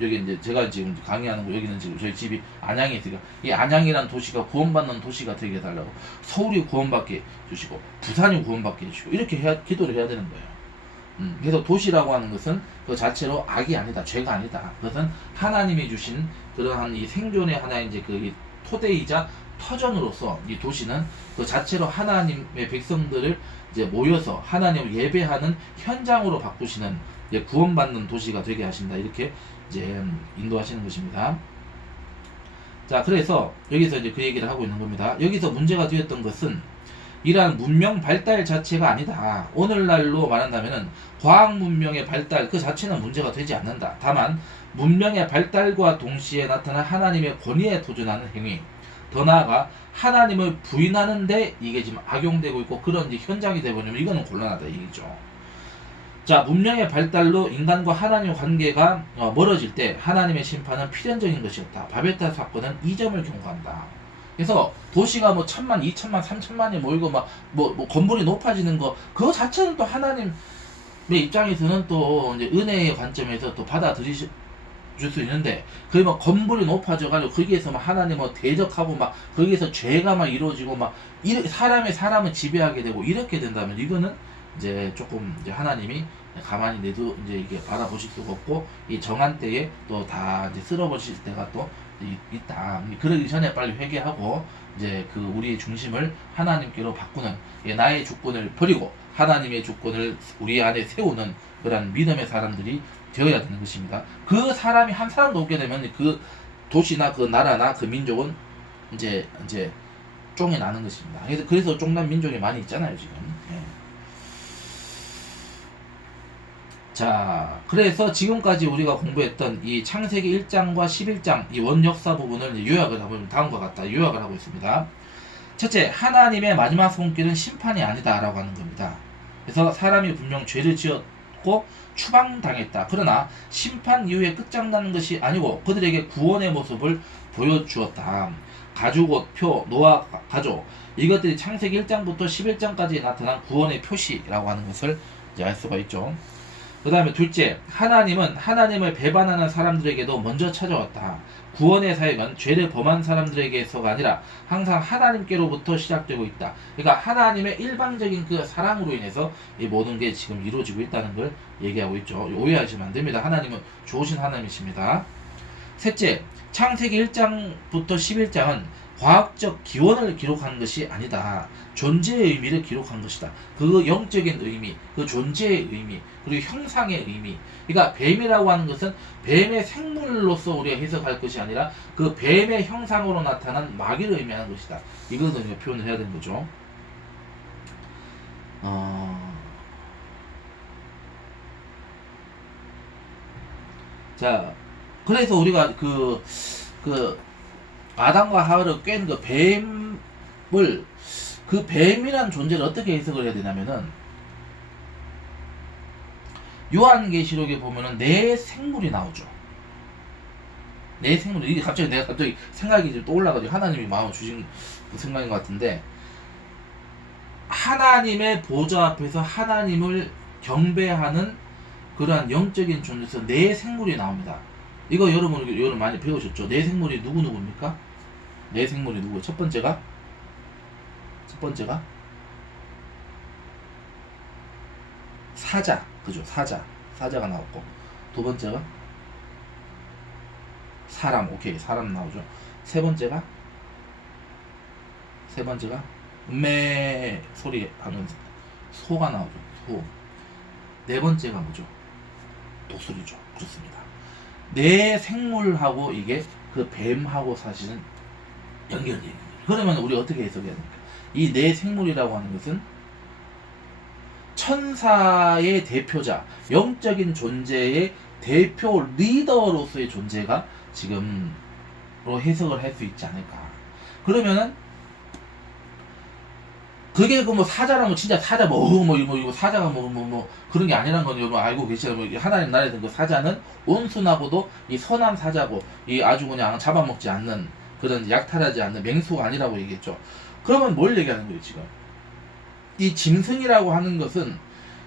여기 이제 제가 지금 강의하는 거, 여기는 지금 저희 집이 안양에 있으니까 이 안양이라는 도시가 구원받는 도시가 되게 해달라고, 서울이 구원받게 해주시고 부산이 구원받게 해주시고 이렇게 기도를 해야 되는 거예요. 그래서 도시라고 하는 것은 그 자체로 악이 아니다, 죄가 아니다. 그것은 하나님이 주신 그러한 이 생존의 하나의 이제 그 토대이자 터전으로서 이 도시는 그 자체로 하나님의 백성들을 이제 모여서 하나님을 예배하는 현장으로 바꾸시는 이제 구원받는 도시가 되게 하신다, 이렇게 이제 인도하시는 것입니다. 자, 그래서 여기서 이제 그 얘기를 하고 있는 겁니다. 여기서 문제가 되었던 것은 이러한 문명 발달 자체가 아니다. 오늘날로 말한다면은 과학 문명의 발달 그 자체는 문제가 되지 않는다. 다만 문명의 발달과 동시에 나타난 하나님의 권위에 도전하는 행위, 더 나아가 하나님을 부인하는데 이게 지금 악용되고 있고 그런 이제 현장이 되어버리면 이거는 곤란하다 이 얘기죠. 자, 문명의 발달로 인간과 하나님의 관계가 멀어질 때 하나님의 심판은 필연적인 것이었다. 바벨탑 사건은 이 점을 경고한다. 그래서 도시가 뭐 1000만, 2000만, 3000만이 모이고 막 뭐 건물이 높아지는 거 그거 자체는 또 하나님의 입장에서는 또 이제 은혜의 관점에서 또 받아들이실 수 있는데 그게 막 건물이 높아져가지고 거기에서 막 하나님 뭐 대적하고 막 거기에서 죄가 막 이루어지고 막 사람을 지배하게 되고 이렇게 된다면 이거는 이제 조금 이제 하나님이 가만히 내도 이제 이게 바라보실 수가 없고 이 정한 때에 또 다 이제 쓸어버리실 때가 또 있다. 그러기 전에 빨리 회개하고 이제 그 우리의 중심을 하나님께로 바꾸는 나의 주권을 버리고 하나님의 주권을 우리 안에 세우는 그런 믿음의 사람들이 되어야 되는 것입니다. 그 사람이 한 사람도 없게 되면 그 도시나 그 나라나 그 민족은 이제 쫑이 나는 것입니다. 그래서 쫑난 민족이 많이 있잖아요 지금. 예. 자, 그래서 지금까지 우리가 공부했던 이 창세기 1장과 11장 이 원역사 부분을 요약을 하면 다음과 같다. 요약을 하고 있습니다. 첫째, 하나님의 마지막 손길은 심판이 아니다라고 하는 겁니다. 그래서 사람이 분명 죄를 지었고 추방당했다. 그러나 심판 이후에 끝장나는 것이 아니고 그들에게 구원의 모습을 보여주었다. 가죽, 옷, 표, 노아 가족 이것들이 창세기 1장부터 11장까지 나타난 구원의 표시라고 하는 것을 이제 알 수가 있죠. 그 다음에 둘째, 하나님은 하나님을 배반하는 사람들에게도 먼저 찾아왔다. 구원의 사역은 죄를 범한 사람들에게서가 아니라 항상 하나님께로부터 시작되고 있다. 그러니까 하나님의 일방적인 그 사랑으로 인해서 이 모든 게 지금 이루어지고 있다는 걸 얘기하고 있죠. 오해하시면 안 됩니다. 하나님은 좋으신 하나님이십니다. 셋째, 창세기 1장부터 11장은 과학적 기원을 기록한 것이 아니다. 존재의 의미를 기록한 것이다. 그 영적인 의미, 그 존재의 의미, 그리고 형상의 의미. 그러니까 뱀이라고 하는 것은 뱀의 생물로서 우리가 해석할 것이 아니라 그 뱀의 형상으로 나타난 마귀를 의미하는 것이다. 이거는 표현을 해야 되는 거죠. 자, 그래서 우리가 그 아담과 하와를 깬 그 뱀을 그 뱀이란 존재를 어떻게 해석을 해야 되냐면은 요한계시록에 보면은 내 생물이 나오죠. 내 생물이 이게 갑자기 생각이 좀 떠올라가지고 하나님이 마음을 주신 그 생각인 것 같은데 하나님의 보좌 앞에서 하나님을 경배하는 그러한 영적인 존재에서 내 생물이 나옵니다. 이거 여러분 많이 배우셨죠? 내 생물이 누구입니까? 내 생물이 누구? 첫 번째가 사자, 그죠? 사자가 나왔고 두 번째가 사람, 오케이, 사람 나오죠. 세 번째가 음메 소리 하는 소가 나오죠. 소. 네 번째가 뭐죠? 독수리죠. 그렇습니다. 내 생물하고 이게 그 뱀하고 사실은 연결되어 있는 거예요. 그러면 우리 어떻게 해석해야 됩니까? 이 내 생물이라고 하는 것은 천사의 대표자, 영적인 존재의 대표 리더로서의 존재가 지금으로 해석을 할 수 있지 않을까. 그러면은 그게 그 뭐 사자라면 진짜 사자 이거 사자가 그런 게 아니라는 건 여러분 알고 계시잖아요. 하나님 나라에서 그 사자는 온순하고도 이 선한 사자고 이 아주 그냥 잡아먹지 않는 그런 약탈하지 않는 맹수가 아니라고 얘기했죠. 그러면 뭘 얘기하는 거예요 지금? 이 짐승이라고 하는 것은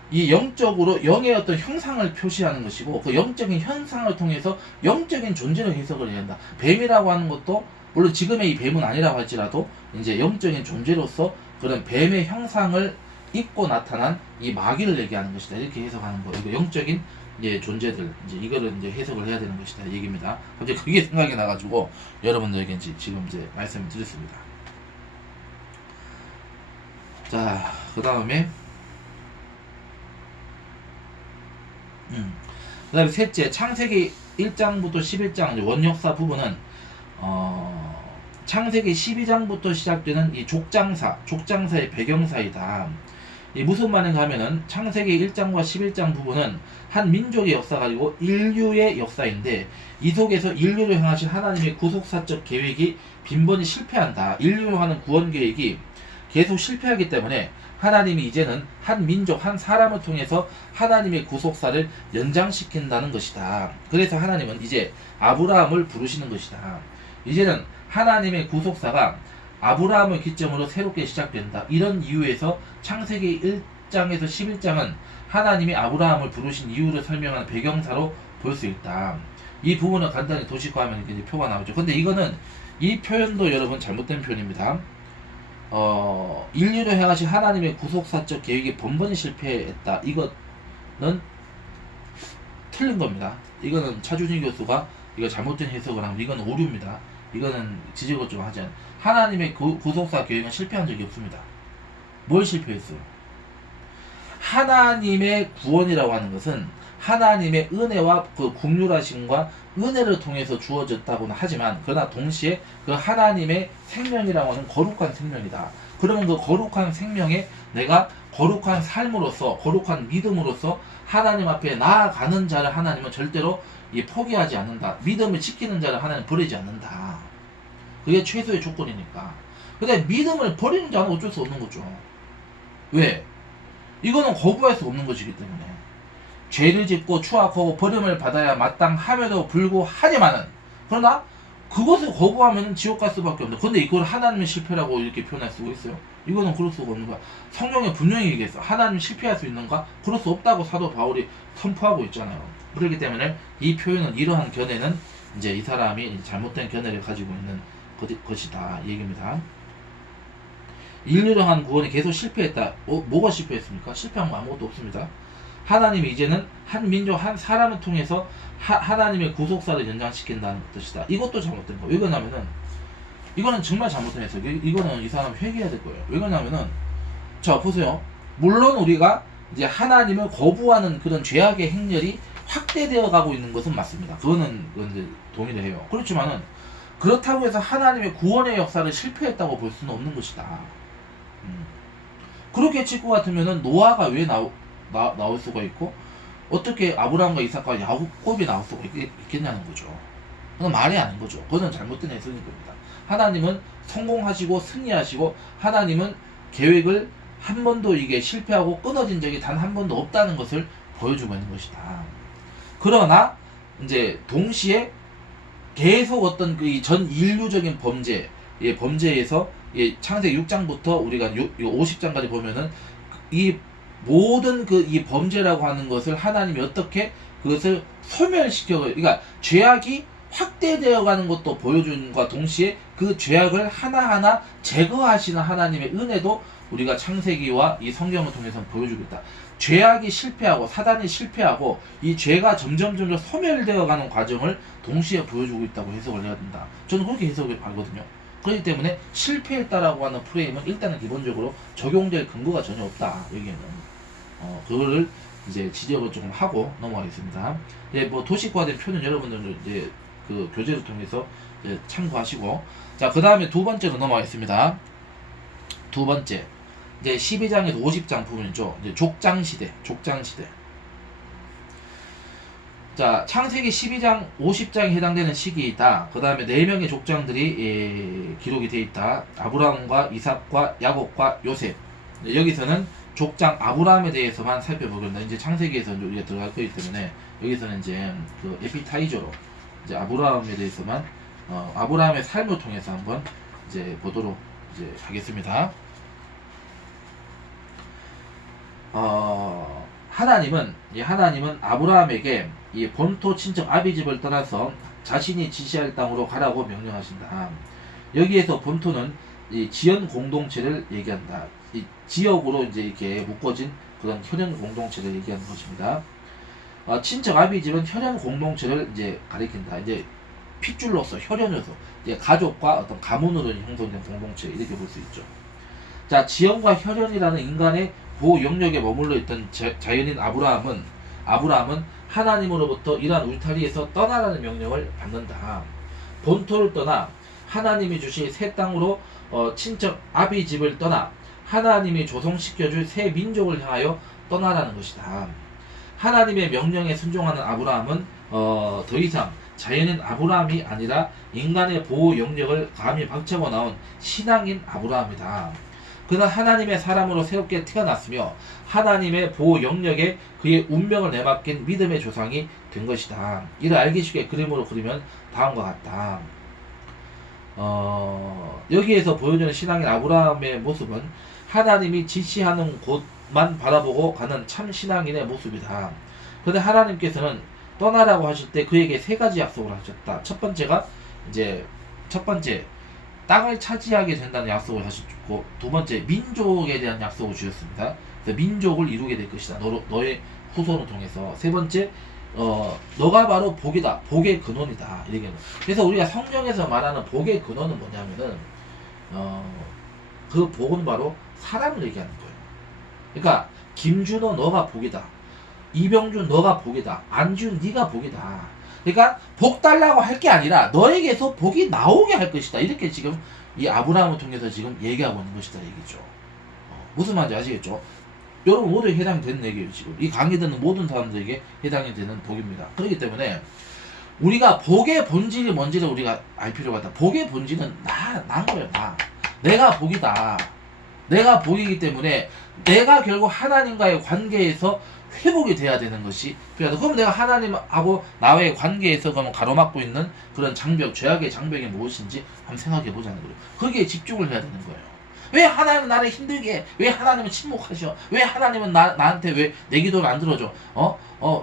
이 영적으로 영의 어떤 형상을 표시하는 것이고 그 영적인 현상을 통해서 영적인 존재를 해석을 해야 한다. 뱀이라고 하는 것도 물론 지금의 이 뱀은 아니라고 할지라도 이제 영적인 존재로서 그런 뱀의 형상을 입고 나타난 이 마귀를 얘기하는 것이다. 이렇게 해석하는 거. 이거 영적인 이제 존재들 이제 이거를 이제 해석을 해야 되는 것이다. 얘기입니다. 갑자기 그게 생각이 나가지고 여러분들에게 지금 이제 말씀을 드렸습니다. 자, 그 다음에 그 다음에 셋째, 창세기 1장부터 11장 원역사 부분은 창세기 12장부터 시작되는 이 족장사의 배경사이다. 이 무슨 말인가 하면은 창세기 1장과 11장 부분은 한 민족의 역사가 아니고 인류의 역사인데, 이 속에서 인류를 향하신 하나님의 구속사적 계획이 빈번히 실패한다. 인류를 하는 구원 계획이 계속 실패하기 때문에 하나님이 이제는 한 민족, 한 사람을 통해서 하나님의 구속사를 연장시킨다는 것이다. 그래서 하나님은 이제 아브라함을 부르시는 것이다. 이제는 하나님의 구속사가 아브라함을 기점으로 새롭게 시작된다. 이런 이유에서 창세기 1장에서 11장은 하나님이 아브라함을 부르신 이유를 설명하는 배경사로 볼 수 있다. 이 부분을 간단히 도식화하면 이제 표가 나오죠. 근데 이거는, 이 표현도 여러분 잘못된 표현입니다. 인류를 향하신 하나님의 구속사적 계획이 번번이 실패했다. 이거는 틀린 겁니다. 이거는 차준희 교수가 이거 잘못된 해석을 하면 이건 오류입니다. 이거는 지적을 좀 하자. 하나님의 구속사 계획은 실패한 적이 없습니다. 뭘 실패했어요? 하나님의 구원이라고 하는 것은 하나님의 은혜와 그 국률하심과 은혜를 통해서 주어졌다고는 하지만, 그러나 동시에 그 하나님의 생명이라고 하는 거룩한 생명이다. 그러면 그 거룩한 생명에 내가 거룩한 삶으로서, 거룩한 믿음으로서 하나님 앞에 나아가는 자를 하나님은 절대로 포기하지 않는다. 믿음을 지키는 자를 하나님 버리지 않는다. 그게 최소의 조건이니까. 근데 믿음을 버리는 자는 어쩔 수 없는 거죠. 왜? 이거는 거부할 수 없는 것이기 때문에. 죄를 짓고 추악하고 버림을 받아야 마땅함에도 불구하지만은, 그러나 그것을 거부하면 지옥 갈 수밖에 없는데, 근데 이걸 하나님의 실패라고 이렇게 표현할 수가 있어요? 이거는 그럴 수가 없는 거야. 성경에 분명히 얘기했어. 하나님 실패할 수 있는가? 그럴 수 없다고 사도 바울이 선포하고 있잖아요. 그렇기 때문에 이 표현은, 이러한 견해는 이제 이 사람이 잘못된 견해를 가지고 있는 것이다, 이 얘기입니다. 인류를 한 구원이 계속 실패했다. 뭐가 실패했습니까? 실패한 거 아무것도 없습니다. 하나님이 이제는 한 민족, 한 사람을 통해서 하나님의 구속사를 연장시킨다는 뜻이다. 이것도 잘못된 거예요. 왜 그러냐면은, 이거는 정말 잘못된 해석. 이거는 이 사람 회개해야 될 거예요. 왜 그러냐면은, 자, 보세요. 물론 우리가 이제 하나님을 거부하는 그런 죄악의 행렬이 확대되어 가고 있는 것은 맞습니다. 그거는 이제 동의를 해요. 그렇지만은, 그렇다고 해서 하나님의 구원의 역사를 실패했다고 볼 수는 없는 것이다. 그렇게 칠 것 같으면은 노아가 왜 나올 수가 있고, 어떻게 아브라함과 이삭과 야곱이 나올 수가 있겠냐는 거죠. 그건 말이 아닌 거죠. 그건 잘못된 해석인 겁니다. 하나님은 성공하시고 승리하시고, 하나님은 계획을 한 번도 이게 실패하고 끊어진 적이 단 한 번도 없다는 것을 보여주고 있는 것이다. 그러나 이제 동시에 계속 어떤 그 전 인류적인 범죄에서 창세기 6장부터 우리가 50장까지 보면은 이 모든 이 범죄라고 하는 것을 하나님이 어떻게 그것을 그러니까 죄악이 확대되어 가는 것도 보여준과 동시에 그 죄악을 하나하나 제거하시는 하나님의 은혜도 우리가 창세기와 이 성경을 통해서 보여주고 있다. 죄악이 실패하고 사단이 실패하고 이 죄가 점점 소멸되어 가는 과정을 동시에 보여주고 있다고 해석을 해야 된다. 저는 그렇게 해석을 하거든요. 그렇기 때문에 실패했다라고 하는 프레임은 일단은 기본적으로 적용될 근거가 전혀 없다. 여기에는 그거를 이제 지적을 조금 하고 넘어가겠습니다. 뭐 도식화된 표는 여러분들은 이제 그 교재를 통해서 이제 참고하시고, 자, 그 다음에 두 번째로 넘어가겠습니다. 두 번째, 이제 12장에서 50장 부분이죠. 이제 족장시대. 자, 창세기 12장, 50장에 해당되는 시기이다. 그 다음에 4명의 족장들이 기록이 되어 있다. 아브라함과 이삭과 야곱과 요셉. 여기서는 족장 아브라함에 대해서만 살펴보겠습니다. 이제 창세기에서 우리가 들어갈 거기 때문에 여기서는 이제 그 에피타이저로 이제 아브라함에 대해서만 아브라함의 삶을 통해서 한번 이제 보도록 이제 하겠습니다. 하나님은 아브라함에게 이 본토 친척 아비집을 떠나서 자신이 지시할 땅으로 가라고 명령하신다. 여기에서 본토는 이 지연 공동체를 얘기한다. 이 지역으로 이제 이렇게 묶어진 그런 혈연 공동체를 얘기하는 것입니다. 친척 아비집은 혈연 공동체를 이제 가리킨다. 이제 핏줄로서 혈연으로서 이제 가족과 어떤 가문으로 형성된 공동체, 이렇게 볼 수 있죠. 자, 지연과 혈연이라는 인간의 그 영역에 머물러 있던 자연인 아브라함은 하나님으로부터 이러한 울타리에서 떠나라는 명령을 받는다. 본토를 떠나 하나님이 주신 새 땅으로 친척 아비 집을 떠나 하나님이 조성시켜줄 새 민족을 향하여 떠나라는 것이다. 하나님의 명령에 순종하는 아브라함은 더 이상 자연인 아브라함이 아니라 인간의 보호 영역을 감히 박차고 나온 신앙인 아브라함이다. 그는 하나님의 사람으로 새롭게 태어났으며 하나님의 보호 영역에 그의 운명을 내맡긴 믿음의 조상이 된 것이다. 이를 알기 쉽게 그림으로 그리면 다음과 같다. 여기에서 보여주는 신앙인 아브라함의 모습은 하나님이 지시하는 곳만 바라보고 가는 참 신앙인의 모습이다. 그런데 하나님께서는 떠나라고 하실 때 그에게 세 가지 약속을 하셨다. 첫 번째 땅을 차지하게 된다는 약속을 하셨고, 두 번째 민족에 대한 약속을 주셨습니다. 그래서 민족을 이루게 될 것이다. 너의 후손을 통해서. 세 번째, 너가 바로 복이다. 복의 근원이다. 이렇게. 그래서 우리가 성경에서 말하는 복의 근원은 뭐냐면은 그 복은 바로 사람을 얘기하는 거예요. 그러니까 김준호 너가 복이다. 이병준 너가 복이다. 안준 네가 복이다. 그러니까 복 달라고 할 게 아니라 너에게서 복이 나오게 할 것이다. 이렇게 지금 이 아브라함을 통해서 지금 얘기하고 있는 것이다 얘기죠. 무슨 말인지 아시겠죠? 여러분 모두에 해당이 되는 얘기예요. 지금 이 강의 듣는 모든 사람들에게 해당이 되는 복입니다. 그렇기 때문에 우리가 복의 본질이 뭔지를 우리가 알 필요가 있다. 복의 본질은 난 거예요. 내가 복이다. 내가 복이기 때문에 내가 결국 하나님과의 관계에서 회복이 돼야 되는 것이 필요하다. 그럼 내가 하나님하고 나와의 관계에서 그러면 가로막고 있는 그런 장벽, 죄악의 장벽이 무엇인지 한번 생각해 보자는 거예요. 거기에 집중을 해야 되는 거예요. 왜 하나님은 나를 힘들게 해? 왜 하나님은 침묵하셔? 왜 하나님은 나한테 왜 내 기도를 안 들어줘?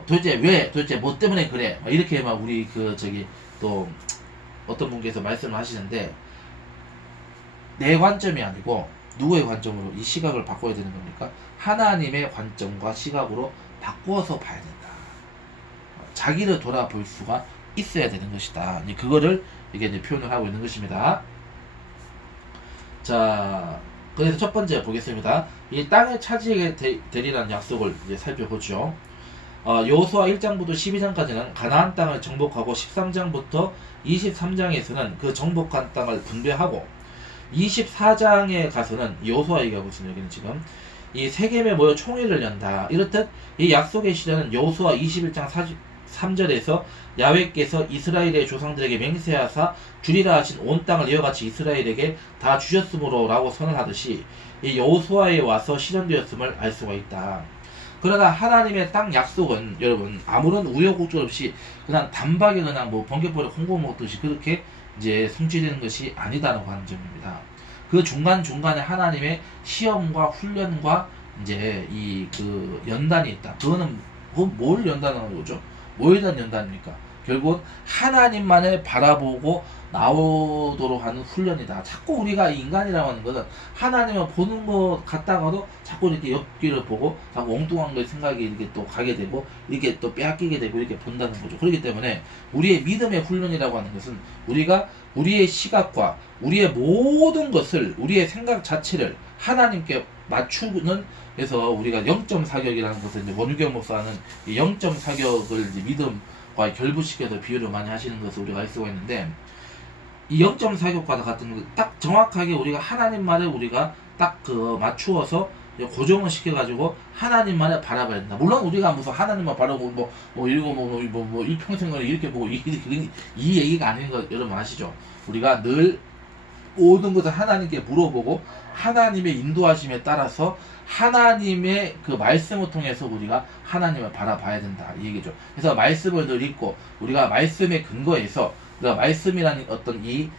도대체 뭐 때문에 그래? 이렇게 막 우리 또 어떤 분께서 말씀을 하시는데, 내 관점이 아니고 누구의 관점으로 이 시각을 바꿔야 되는 겁니까? 하나님의 관점과 시각으로 바꾸어서 봐야 된다. 자기를 돌아볼 수가 있어야 되는 것이다. 그거를 이게 표현을 하고 있는 것입니다. 자, 그래서 첫 번째 보겠습니다. 이 땅을 차지하게 되리라는 약속을 이제 살펴보죠. 여호수아 1장부터 12장까지는 가나안 땅을 정복하고 13장부터 23장에서는 그 정복한 땅을 분배하고 24장에 가서는 여호수아 얘기하고 있습니다. 여기는 지금 이 세겜에 모여 총회를 연다. 이렇듯 이 약속의 시대는 여호수아 21장 43절에서 야훼께서 이스라엘의 조상들에게 맹세하사 주리라 하신 온 땅을 이와 같이 이스라엘에게 다 주셨으므로 라고 선언하듯이 이 여호수아에 와서 실현되었음을 알 수가 있다. 그러나 하나님의 땅 약속은 여러분 아무런 우여곡절 없이 그냥 단박에 그냥 뭐 번개불에 콩고 먹듯이 그렇게 이제 성취되는 것이 아니다라고 하는 점입니다. 그 중간중간에 하나님의 시험과 훈련과 이제 그 연단이 있다. 그건 뭘 연단하는 거죠? 뭐에 대한 연단입니까? 결국은 하나님만을 바라보고 나오도록 하는 훈련이다. 자꾸 우리가 인간이라고 하는 것은 하나님을 보는 것 같다가도 자꾸 이렇게 옆길을 보고 자꾸 엉뚱한 걸 생각이 이렇게 또 가게 되고 이렇게 또 빼앗기게 되고 이렇게 본다는 거죠. 그렇기 때문에 우리의 믿음의 훈련이라고 하는 것은 우리가 우리의 시각과 우리의 모든 것을 우리의 생각 자체를 하나님께 맞추는, 그래서 우리가 0.4격이라는 것을 이제 원유경 목사는 이 0.4격을 이제 믿음과 결부시켜서 비유를 많이 하시는 것을 우리가 알 수가 있는데, 이 0.4격과 같은 딱 정확하게 우리가 하나님 말에 우리가 딱 맞추어서 고정을 시켜가지고 하나님만을 바라봐야 된다. 물론 우리가 무슨 하나님만 바라보고 뭐 일평생을 이렇게 보고 이 얘기가 아닌 거 여러분 아시죠? 우리가 늘 모든 것을 하나님께 물어보고 하나님의 인도하심에 따라서 하나님의 그 말씀을 통해서 우리가 하나님을 바라봐야 된다 이 얘기죠. 그래서 말씀을 늘 읽고 우리가 말씀의 근거에서 우리가 말씀이라는 어떤 이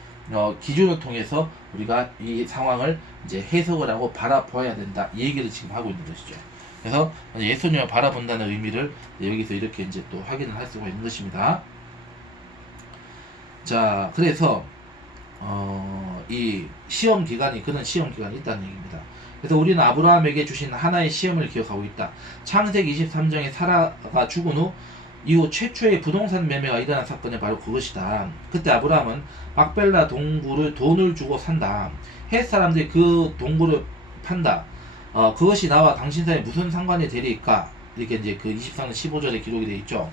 기준을 통해서 우리가 이 상황을 이제 해석을 하고 바라봐야 된다 이 얘기를 지금 하고 있는 것이죠. 그래서 예수님을 바라본다는 의미를 여기서 이렇게 이제 또 확인을 할 수가 있는 것입니다. 자, 그래서 이 시험 기간이 그런 시험 기간이 있다는 얘기입니다. 그래서 우리는 아브라함에게 주신 하나의 시험을 기억하고 있다. 창세기 23장에 사라가 죽은 후 이후 최초의 부동산 매매가 일어난 사건이 바로 그것이다. 그때 아브라함은 막벨라 동굴을 돈을 주고 산다. 헷 사람들이 그 동굴을 판다. 그것이 나와 당신 사이에 무슨 상관이 되리까? 이렇게 이제 그 23장 15절에 기록이 되어 있죠.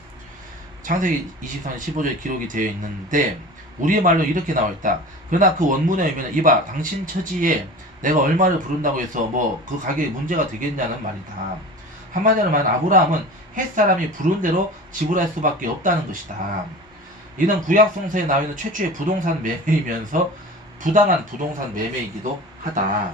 창세기 24장 15절에 기록이 되어 있는데 우리의 말로 이렇게 나와 있다. 그러나 그 원문에 의하면 이봐 당신 처지에 내가 얼마를 부른다고 해서 뭐 그 가격이 문제가 되겠냐는 말이다. 한마디로 말하면 아브라함은 햇사람이 부른 대로 지불할 수밖에 없다는 것이다. 이는 구약 성서에 나와 있는 최초의 부동산 매매이면서 부당한 부동산 매매이기도 하다.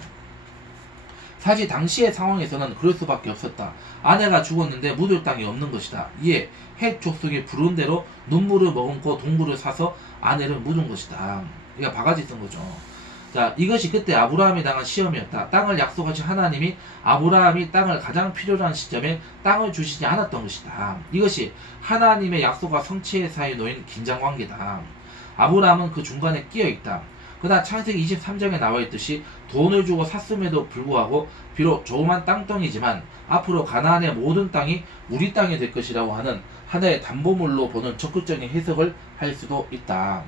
사실 당시의 상황에서는 그럴 수밖에 없었다. 아내가 죽었는데 묻을 땅이 없는 것이다. 이에 헷 족속이 부른 대로 눈물을 머금고 동굴을 사서 아내를 묻은 것이다. 그러니까 바가지 쓴 거죠. 자, 이것이 그때 아브라함이 당한 시험이었다. 땅을 약속하신 하나님이 아브라함이 땅을 가장 필요로 한 시점에 땅을 주시지 않았던 것이다. 이것이 하나님의 약속과 성취의 사이에 놓인 긴장관계다. 아브라함은 그 중간에 끼어있다. 그러나 창세기 23장에 나와있듯이 돈을 주고 샀음에도 불구하고 비록 조그만 땅덩이지만 앞으로 가나안의 모든 땅이 우리 땅이 될 것이라고 하는 하나의 담보물로 보는 적극적인 해석을 할 수도 있다.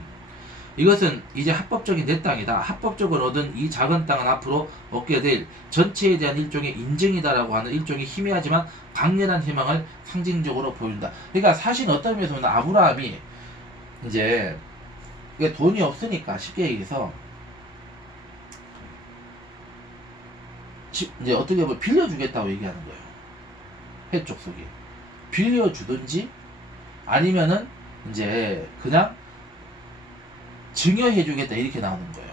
이것은 이제 합법적인 내 땅이다. 합법적으로 얻은 이 작은 땅은 앞으로 얻게 될 전체에 대한 일종의 인증이다라고 하는 일종의 희미하지만 강렬한 희망을 상징적으로 보인다. 그러니까 사실 어떤 면에서는 아브라함이 이제 돈이 없으니까 쉽게 얘기해서 이제 어떻게 보면 빌려주겠다고 얘기하는 거예요. 헷 족속이 빌려주든지 아니면은 이제 그냥 증여해주겠다 이렇게 나오는 거예요.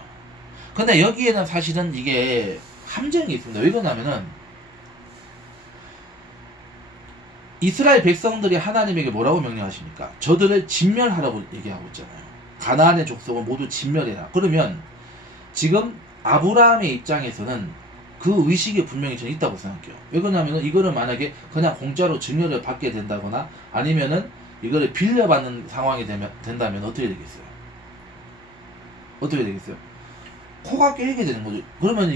근데 여기에는 사실은 이게 함정이 있습니다. 왜 그러냐면은 이스라엘 백성들이 하나님에게 뭐라고 명령하십니까? 저들을 진멸하라고 얘기하고 있잖아요. 가나안의 족속을 모두 진멸해라. 그러면 지금 아브라함의 입장에서는 그 의식이 분명히 저는 있다고 생각해요. 왜 그러냐면은 이거를 만약에 그냥 공짜로 증여를 받게 된다거나 아니면은 이거를 빌려받는 상황이 된다면 어떻게 되겠어요? 어떻게 되겠어요? 코가 깨게 되는 거죠. 그러면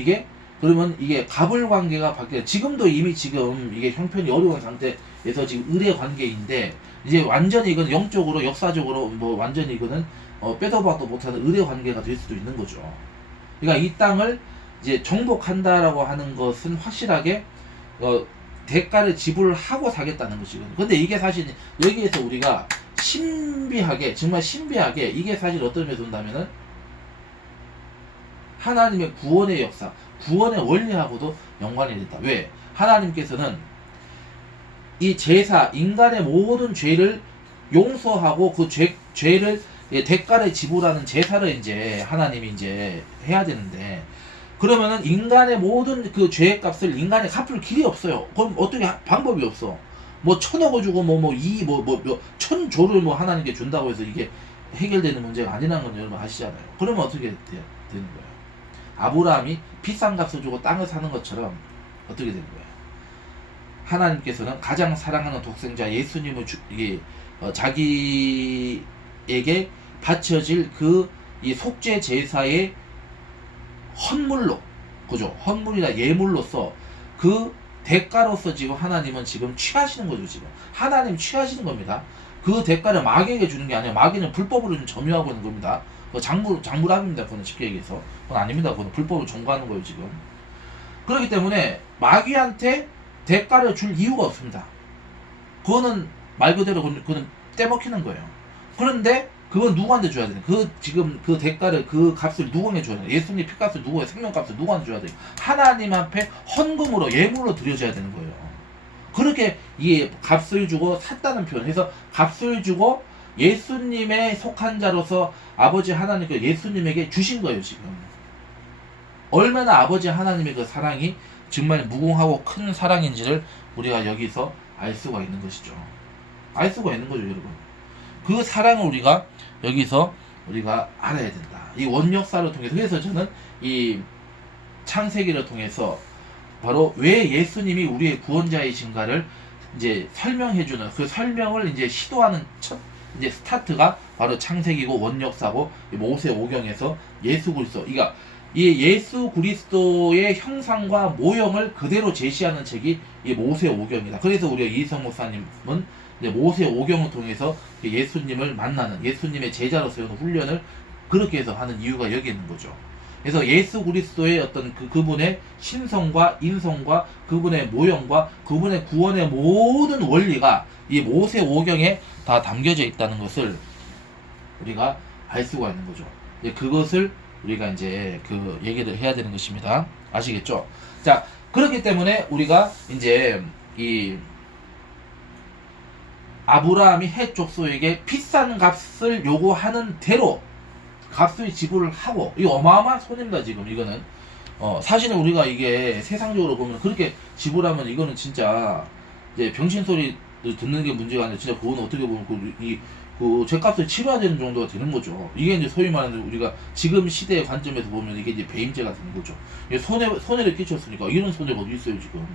이게 갑을 관계가 바뀌어. 지금도 이미 지금 이게 형편이 어려운 상태에서 지금 의뢰 관계인데 이제 완전히 이건 영적으로 역사적으로 뭐 완전히 이거는 빼도 박도 못하는 의뢰 관계가 될 수도 있는 거죠. 그러니까 이 땅을 이제 정복한다라고 하는 것은 확실하게 대가를 지불하고 사겠다는 것이거든요. 근데 이게 사실 여기에서 우리가 정말 신비하게 이게 사실 어떤 면에서 본다면은 하나님의 구원의 역사, 구원의 원리하고도 연관이 됐다. 왜? 하나님께서는 이 제사, 인간의 모든 죄를 용서하고 그 죄를 대가를 지불하는 제사를 이제 하나님이 이제 해야 되는데 그러면은 인간의 모든 그 죄의 값을 인간이 갚을 길이 없어요. 그럼 어떻게 방법이 없어. 뭐 1,000억을 주고 천조를 뭐 하나님께 준다고 해서 이게 해결되는 문제가 아니라는 건 여러분 아시잖아요. 그러면 어떻게 되는 거예요? 아브라함이 비싼 값을 주고 땅을 사는 것처럼 어떻게 되는 거예요? 하나님께서는 가장 사랑하는 독생자 예수님을 자기에게 바쳐질 이 속죄 제사의 헌물로, 그죠? 헌물이나 예물로서 그 대가로서 지금 하나님은 지금 취하시는 거죠, 지금. 하나님 취하시는 겁니다. 그 대가를 마귀에게 주는 게 아니라 마귀는 불법으로 좀 점유하고 있는 겁니다. 장물함입니다. 그건 쉽게 얘기해서. 그건 아닙니다. 그건 불법을 전거하는 거예요, 지금. 그렇기 때문에 마귀한테 대가를 줄 이유가 없습니다. 그거는 말 그대로 그거는 떼먹히는 거예요. 그런데 그건 누구한테 줘야 되냐? 지금 그 대가를 그 값을 누구에게 줘야 되냐? 예수님 피값을 생명값을 누구한테 줘야 돼요? 하나님 앞에 헌금으로 예물로 드려져야 되는 거예요. 그렇게 이 값을 주고 샀다는 표현. 해서 값을 주고 예수님의 속한 자로서 아버지 하나님께 예수님에게 주신 거예요, 지금. 얼마나 아버지 하나님의 그 사랑이 정말 무궁하고 큰 사랑인지를 우리가 여기서 알 수가 있는 것이죠. 알 수가 있는 거죠, 여러분. 그 사랑을 여기서 우리가 알아야 된다. 이 원역사를 통해서. 그래서 저는 이 창세기를 통해서 바로 왜 예수님이 우리의 구원자이신가를 이제 설명해주는 그 설명을 이제 시도하는 첫 이제 스타트가 바로 창세기고 원역사고 모세오경에서 예수 그리스도. 그러니까 이 예수 그리스도의 형상과 모형을 그대로 제시하는 책이 이 모세오경이다. 그래서 우리가 이성 목사님은 이제 모세오경을 통해서 예수님을 만나는 예수님의 제자로서의 훈련을 그렇게 해서 하는 이유가 여기 있는 거죠. 그래서 예수 그리스도의 어떤 그분의 신성과 인성과 그분의 모형과 그분의 구원의 모든 원리가 이 모세 오경에 다 담겨져 있다는 것을 우리가 알 수가 있는 거죠. 그것을 우리가 이제 그 얘기를 해야 되는 것입니다. 아시겠죠? 자, 그렇기 때문에 우리가 이제 이 아브라함이 헷 족속에게 비싼 값을 요구하는 대로 값을 지불을 하고, 이 어마어마한 손해입니다. 지금 이거는 사실은 우리가 이게 세상적으로 보면 그렇게 지불하면 이거는 진짜 이제 병신 소리 듣는 게 문제가 아니라 진짜 그건 어떻게 보면 그 죄값을 치러야 되는 정도가 되는 거죠. 이게 이제 소위 말하는 우리가 지금 시대의 관점에서 보면 이게 이제 배임죄가 되는 거죠. 이게 손해를 끼쳤으니까 이런 손해가 어디 있어요 지금.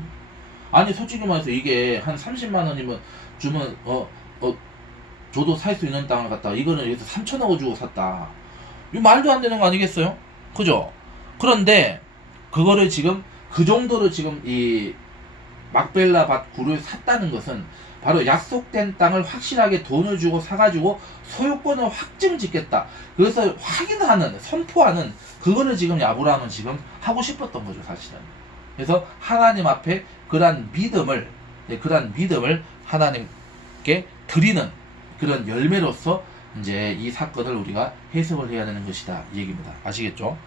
아니 솔직히 말해서 이게 한 30만 원이면 주면 저도 살 수 있는 땅을 갖다가 이거는 여기서 3천억 주고 샀다. 이거 말도 안 되는 거 아니겠어요? 그죠? 그런데 그거를 지금 그 정도로 지금 이 막벨라 밭 굴을 샀다는 것은 바로 약속된 땅을 확실하게 돈을 주고 사가지고 소유권을 확증 짓겠다. 그래서 확인하는, 선포하는 그거를 지금 아브라함은 지금 하고 싶었던 거죠, 사실은. 그래서 하나님 앞에 그러한 믿음을 하나님께 드리는 그런 열매로서 이제 이 사건을 우리가 해석을 해야 되는 것이다 이 얘기입니다. 아시겠죠?